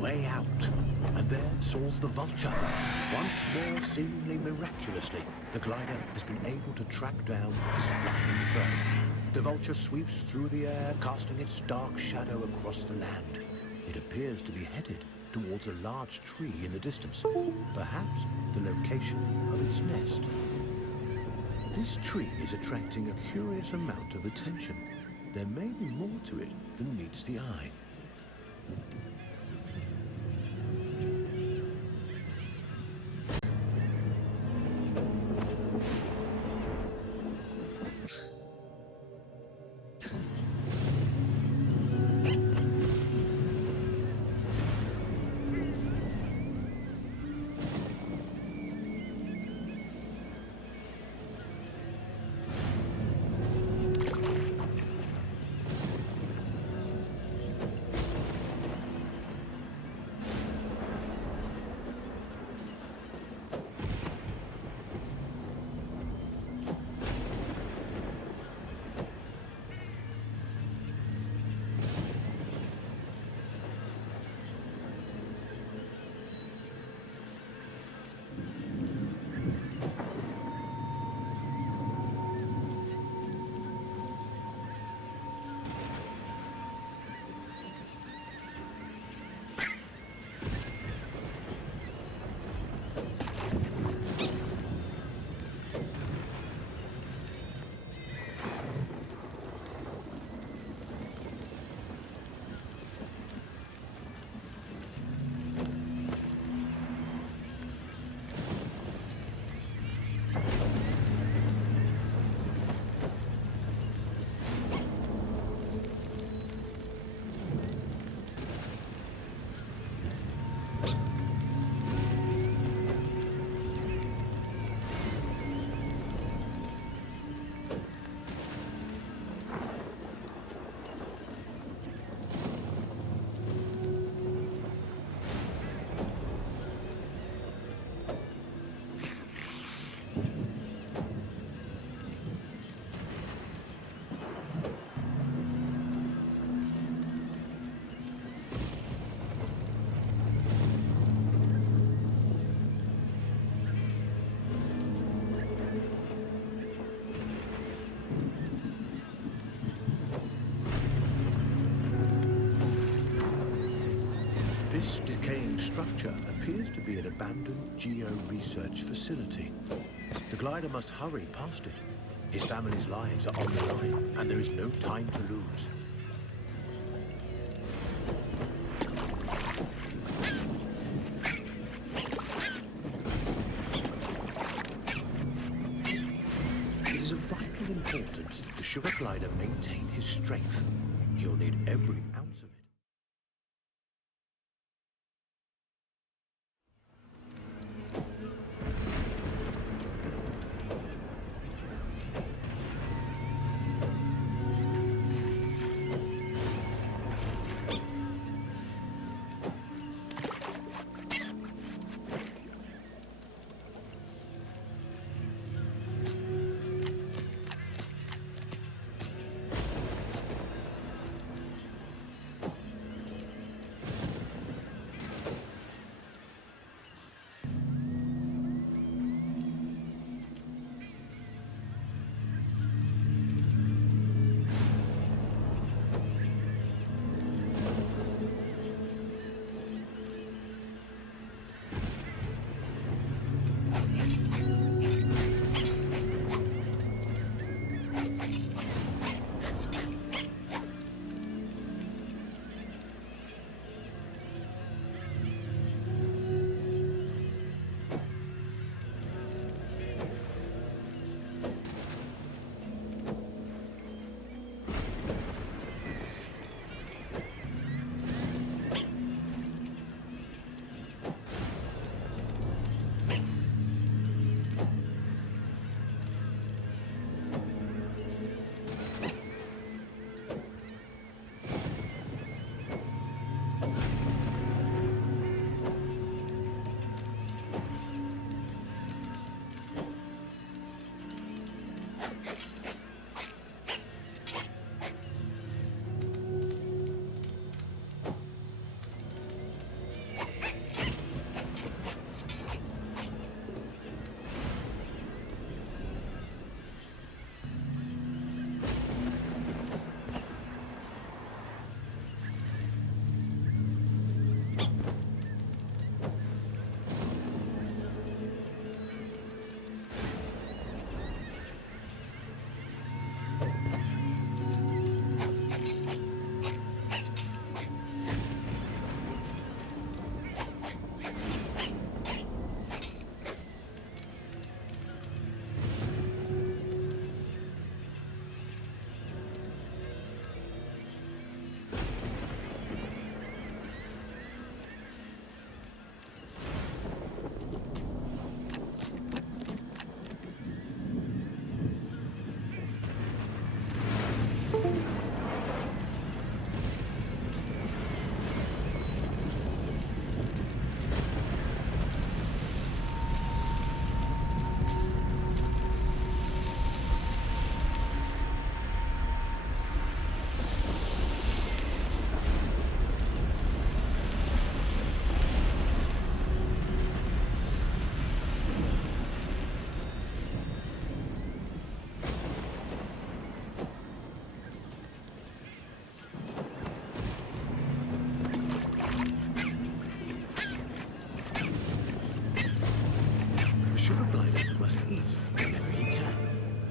Way out, and there soars the Vulture. Once more, seemingly miraculously, the glider has been able to track down his flying foe. The Vulture sweeps through the air, casting its dark shadow across the land. It appears to be headed towards a large tree in the distance, perhaps the location of its nest. This tree is attracting a curious amount of attention. There may be more to it than meets the eye. structure appears to be an abandoned geo-research facility. The glider must hurry past it. His family's lives are on the line, and there is no time to lose. It is of vital importance that the sugar glider maintain his strength. He'll need every ounce of it.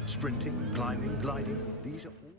Sprinting, climbing, gliding, these are all...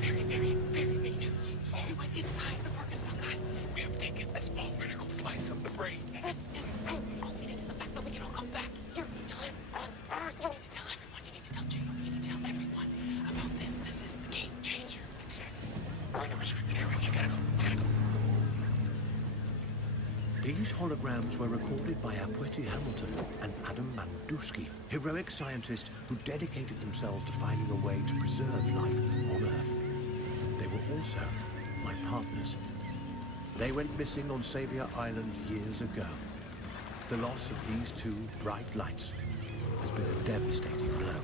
Very, very, very big news. We went inside the Orcus fungi. We have taken a small vertical slice of the brain. This is proof leading to the fact that we can all come back here to live on Earth. You need to tell everyone. You need to tell Jano. You need to tell everyone about this. This is the game changer. Exactly. We're in a restricted area. I gotta go. I gotta go. These holograms were recorded by Apweti Hamilton and Adam Mandusky, heroic scientists who dedicated themselves to finding a way to preserve life on Earth. They were also my partners. They went missing on Savior Island years ago. The loss of these two bright lights has been a devastating blow.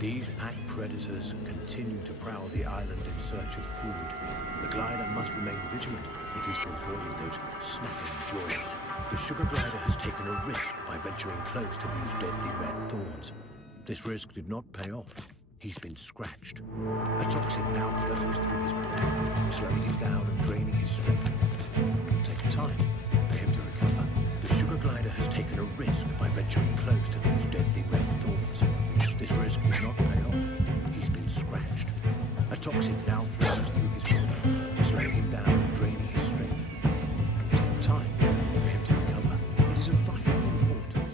These pack predators continue to prowl the island in search of food. The glider must remain vigilant if he's to avoid those snapping jaws. The sugar glider has taken a risk by venturing close to these deadly red thorns. This risk did not pay off. He's been scratched. A toxin now flows through his body, slowing him down and draining his strength. It will take time for him to recover. The sugar glider has taken a risk by venturing close to these deadly red thorns. This risk did not pay off. He's been scratched. A toxin now flows through his body, slowing him down and draining his strength. It will take time for him to recover. It is of vital importance.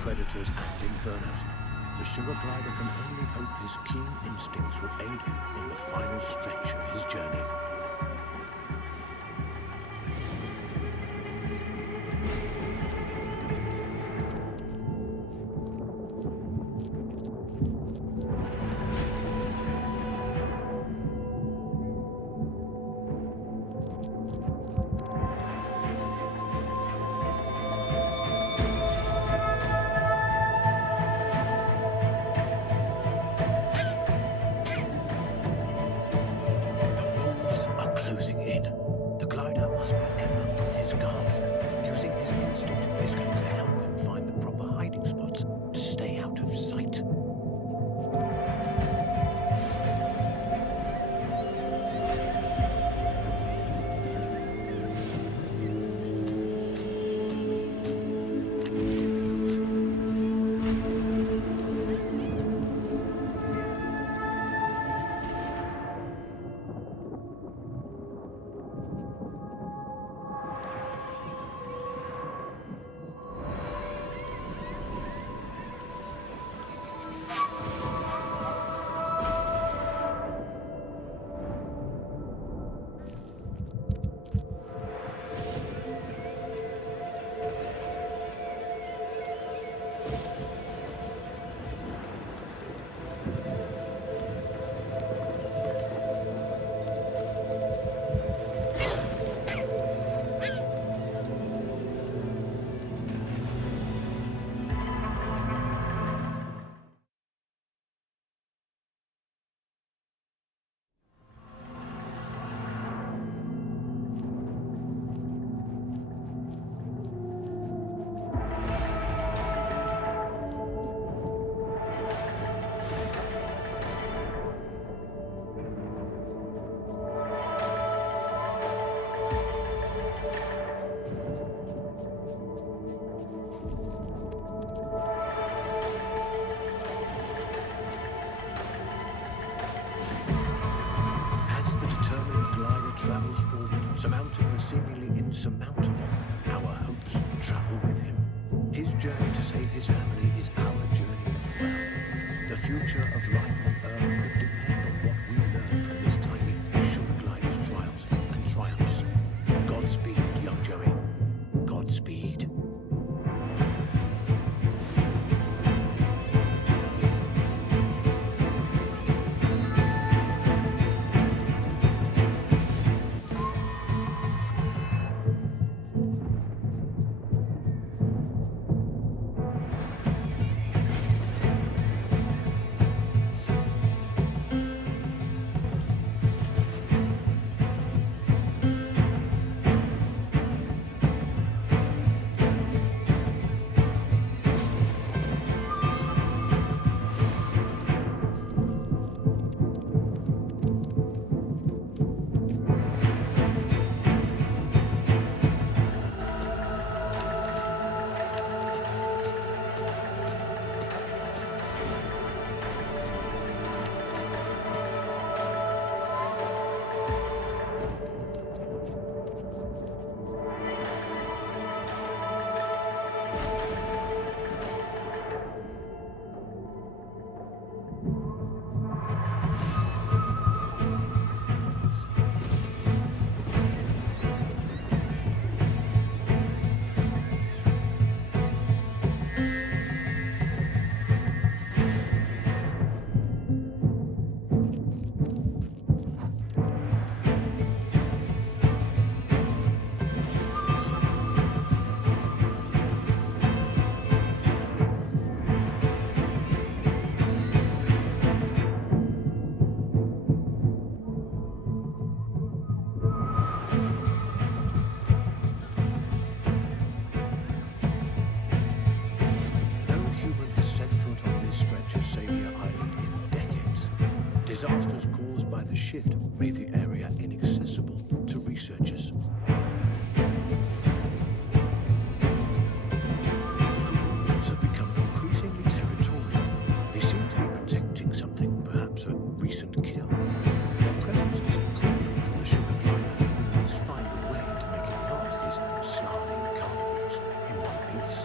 predators and infernos, the sugar glider can only hope his keen instincts will aid him in the final stretch of his journey. Surmounting the seemingly insurmountable, our hopes travel with him. His journey to save his family is our journey as well. The future of life on Earth could depend on what we learn from this tiny sugar glider's trials and triumphs. Godspeed, young Joey. Godspeed. Disasters caused by the shift made the area inaccessible to researchers. The wolves have become increasingly territorial. They seem to be protecting something, perhaps a recent kill. Their presence is a problem for the sugar glider, who must find a way to make it past these snarling carnivores in one piece.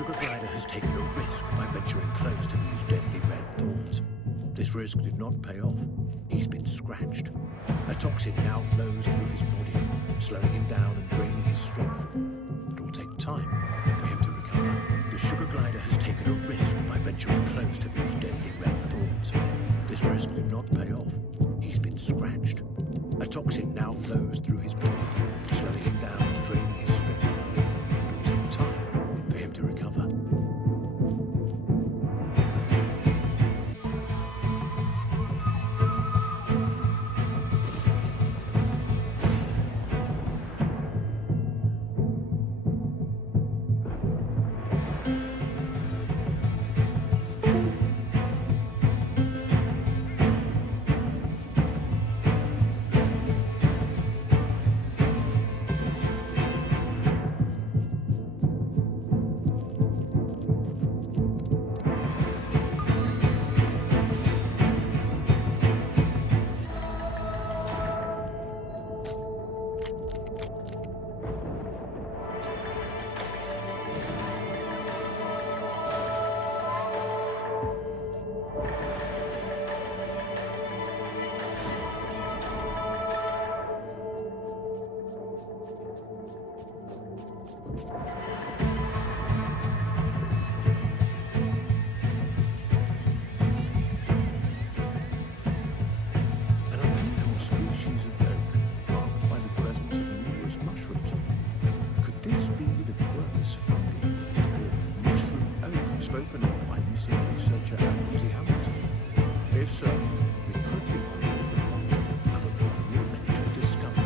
sugar glider has taken a risk by venturing close to these deadly red thorns. This risk did not pay off. He's been scratched. A toxin now flows through his body, slowing him down and draining his strength. It will take time for him to recover. The sugar glider has taken a risk by venturing close to these deadly red thorns. This risk did not pay off. He's been scratched. A toxin now flows through his body, slowing him down and draining his strength. It will take time for him to recover. An unusual species of oak, marked by the presence of numerous mushrooms. Could this be the Quercus fungi, or mushroom oak, spoken of by missing researcher Appleton Hamilton? If so, we could be on the verge of a monumental discovery.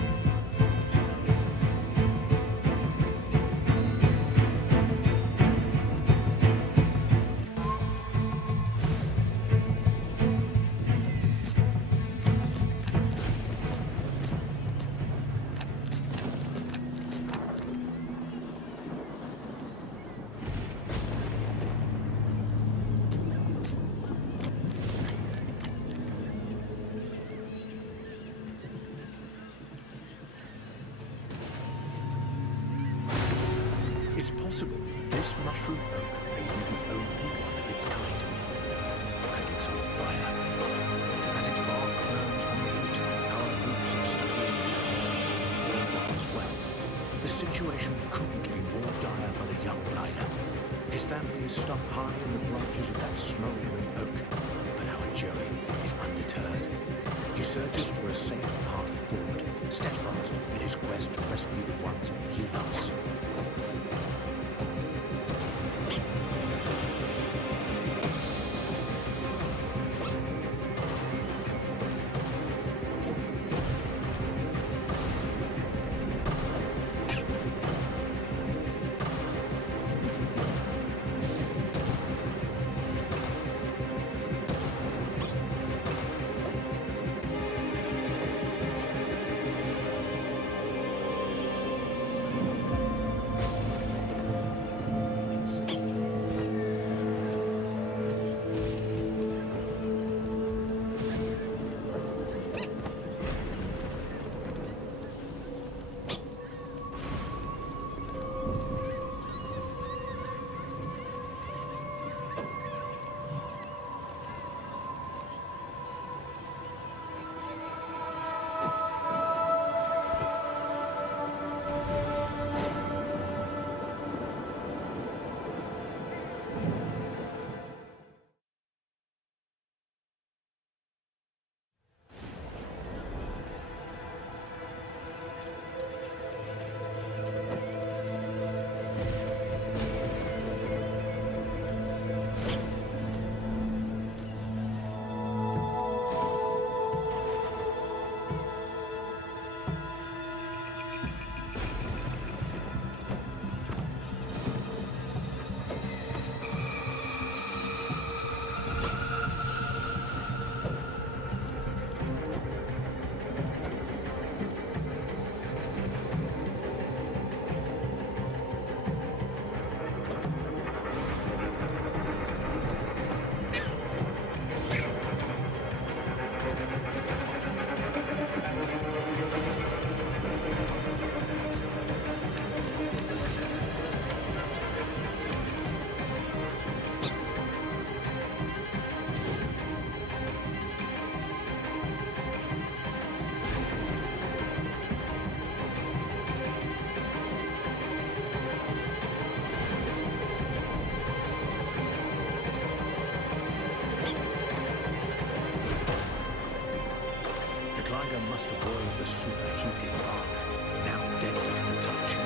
It's possible this mushroom oak may be the only one of its kind. And it's on fire. As its bark burns from the heat, our hopes of studying its origin burn up as well. The situation couldn't be more dire for the young glider. His family is stuck high in the branches of that smouldering oak. But our Joey is undeterred. He searches for a safe path forward, steadfast in his quest to rescue the ones he loves. glider must avoid the superheated arc, now deadly to the touch.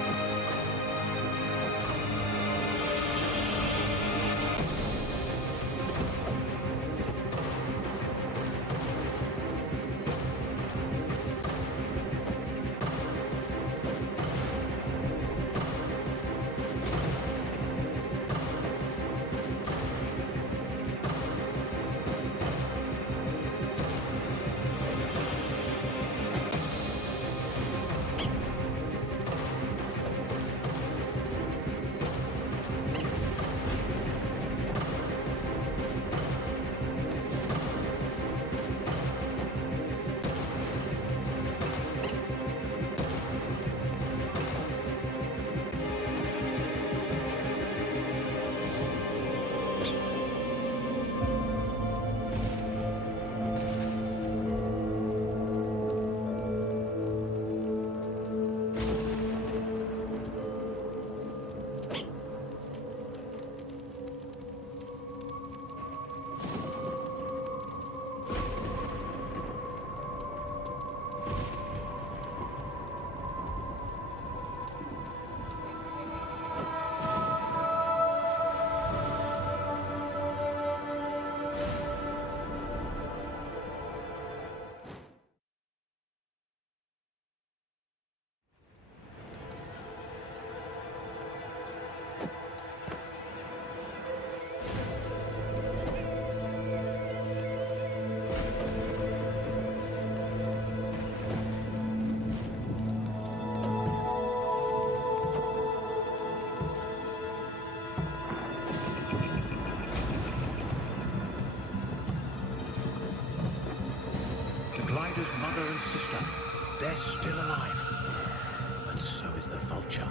Glider's mother and sister, they're still alive. But so is the Vulture.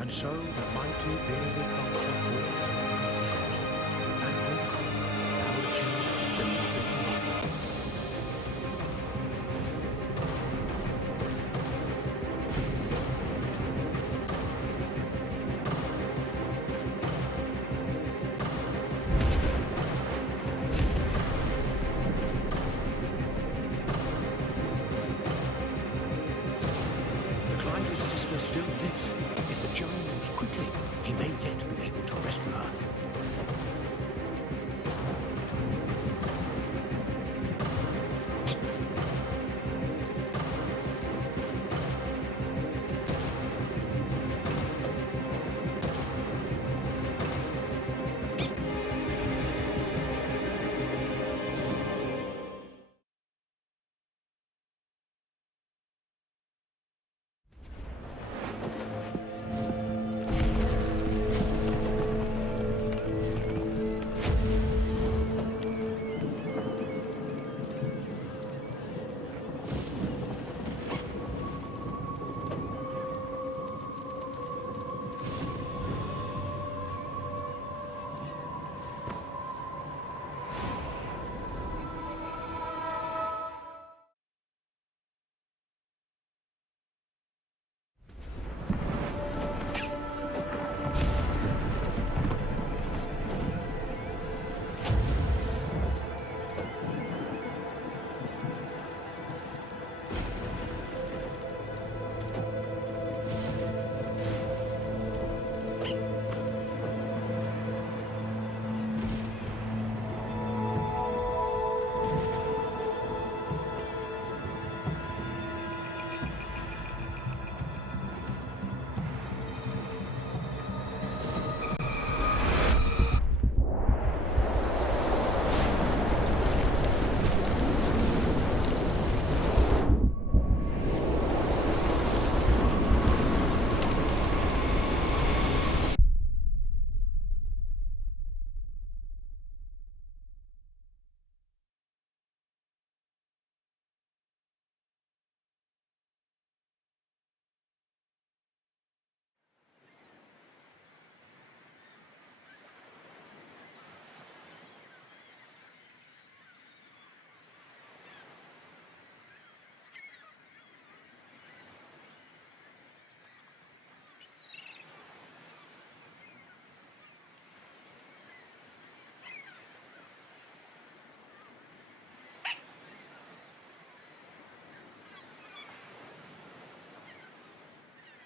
And so the mighty bearded vulture falls among the flames, and with it, our Joey's beloved mother. The Glider's sister still lives. If the Joey moves quickly, he may yet be able to rescue her.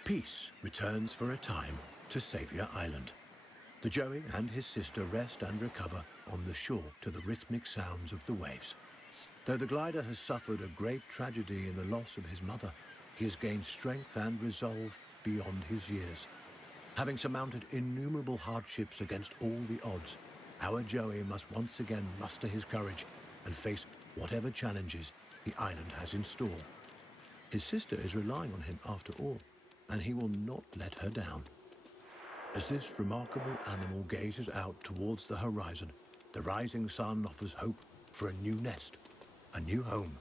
Peace returns for a time to Saviour Island. The Joey and his sister rest and recover on the shore to the rhythmic sounds of the waves. Though the glider has suffered a great tragedy in the loss of his mother, he has gained strength and resolve beyond his years. Having surmounted innumerable hardships against all the odds, our Joey must once again muster his courage and face whatever challenges the island has in store. His sister is relying on him after all, and he will not let her down. As this remarkable animal gazes out towards the horizon, the rising sun offers hope for a new nest, a new home,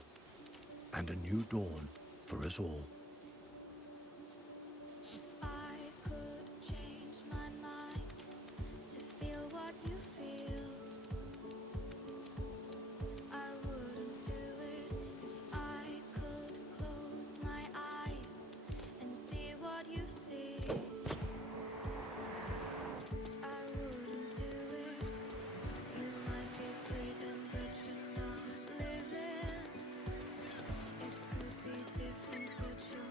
and a new dawn for us all. I could change my mind to feel what you feel. I wouldn't do it if I could close my eyes and see what you see. I wouldn't do it. You might be breathing, but you're not living. It could be different, but you're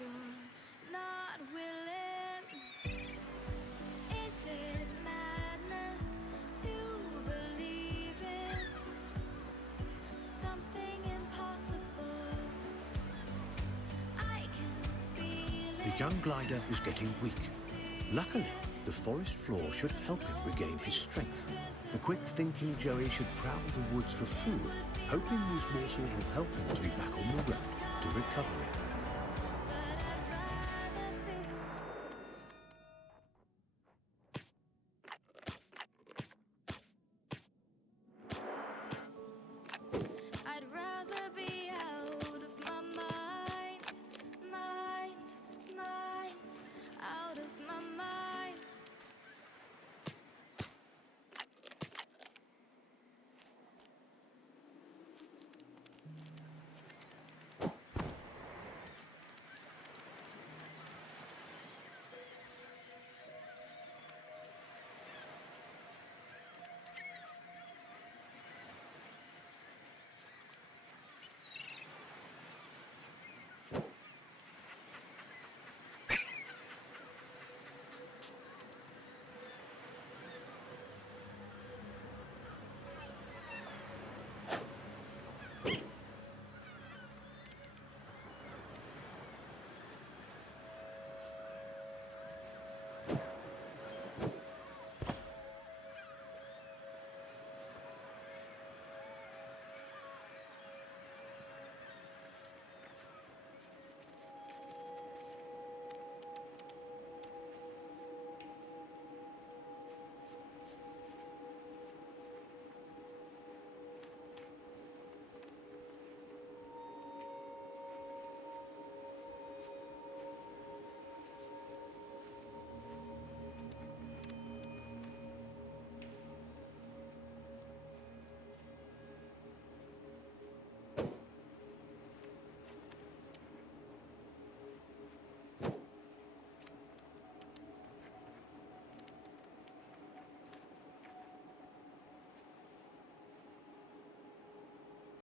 you're not willing. Is it madness to believe in something impossible? I can feel The it. young glider is getting weak. Luckily, the forest floor should help him regain his strength. The quick-thinking Joey should prowl the woods for food, hoping these morsels will help him to be back on the road to recovery.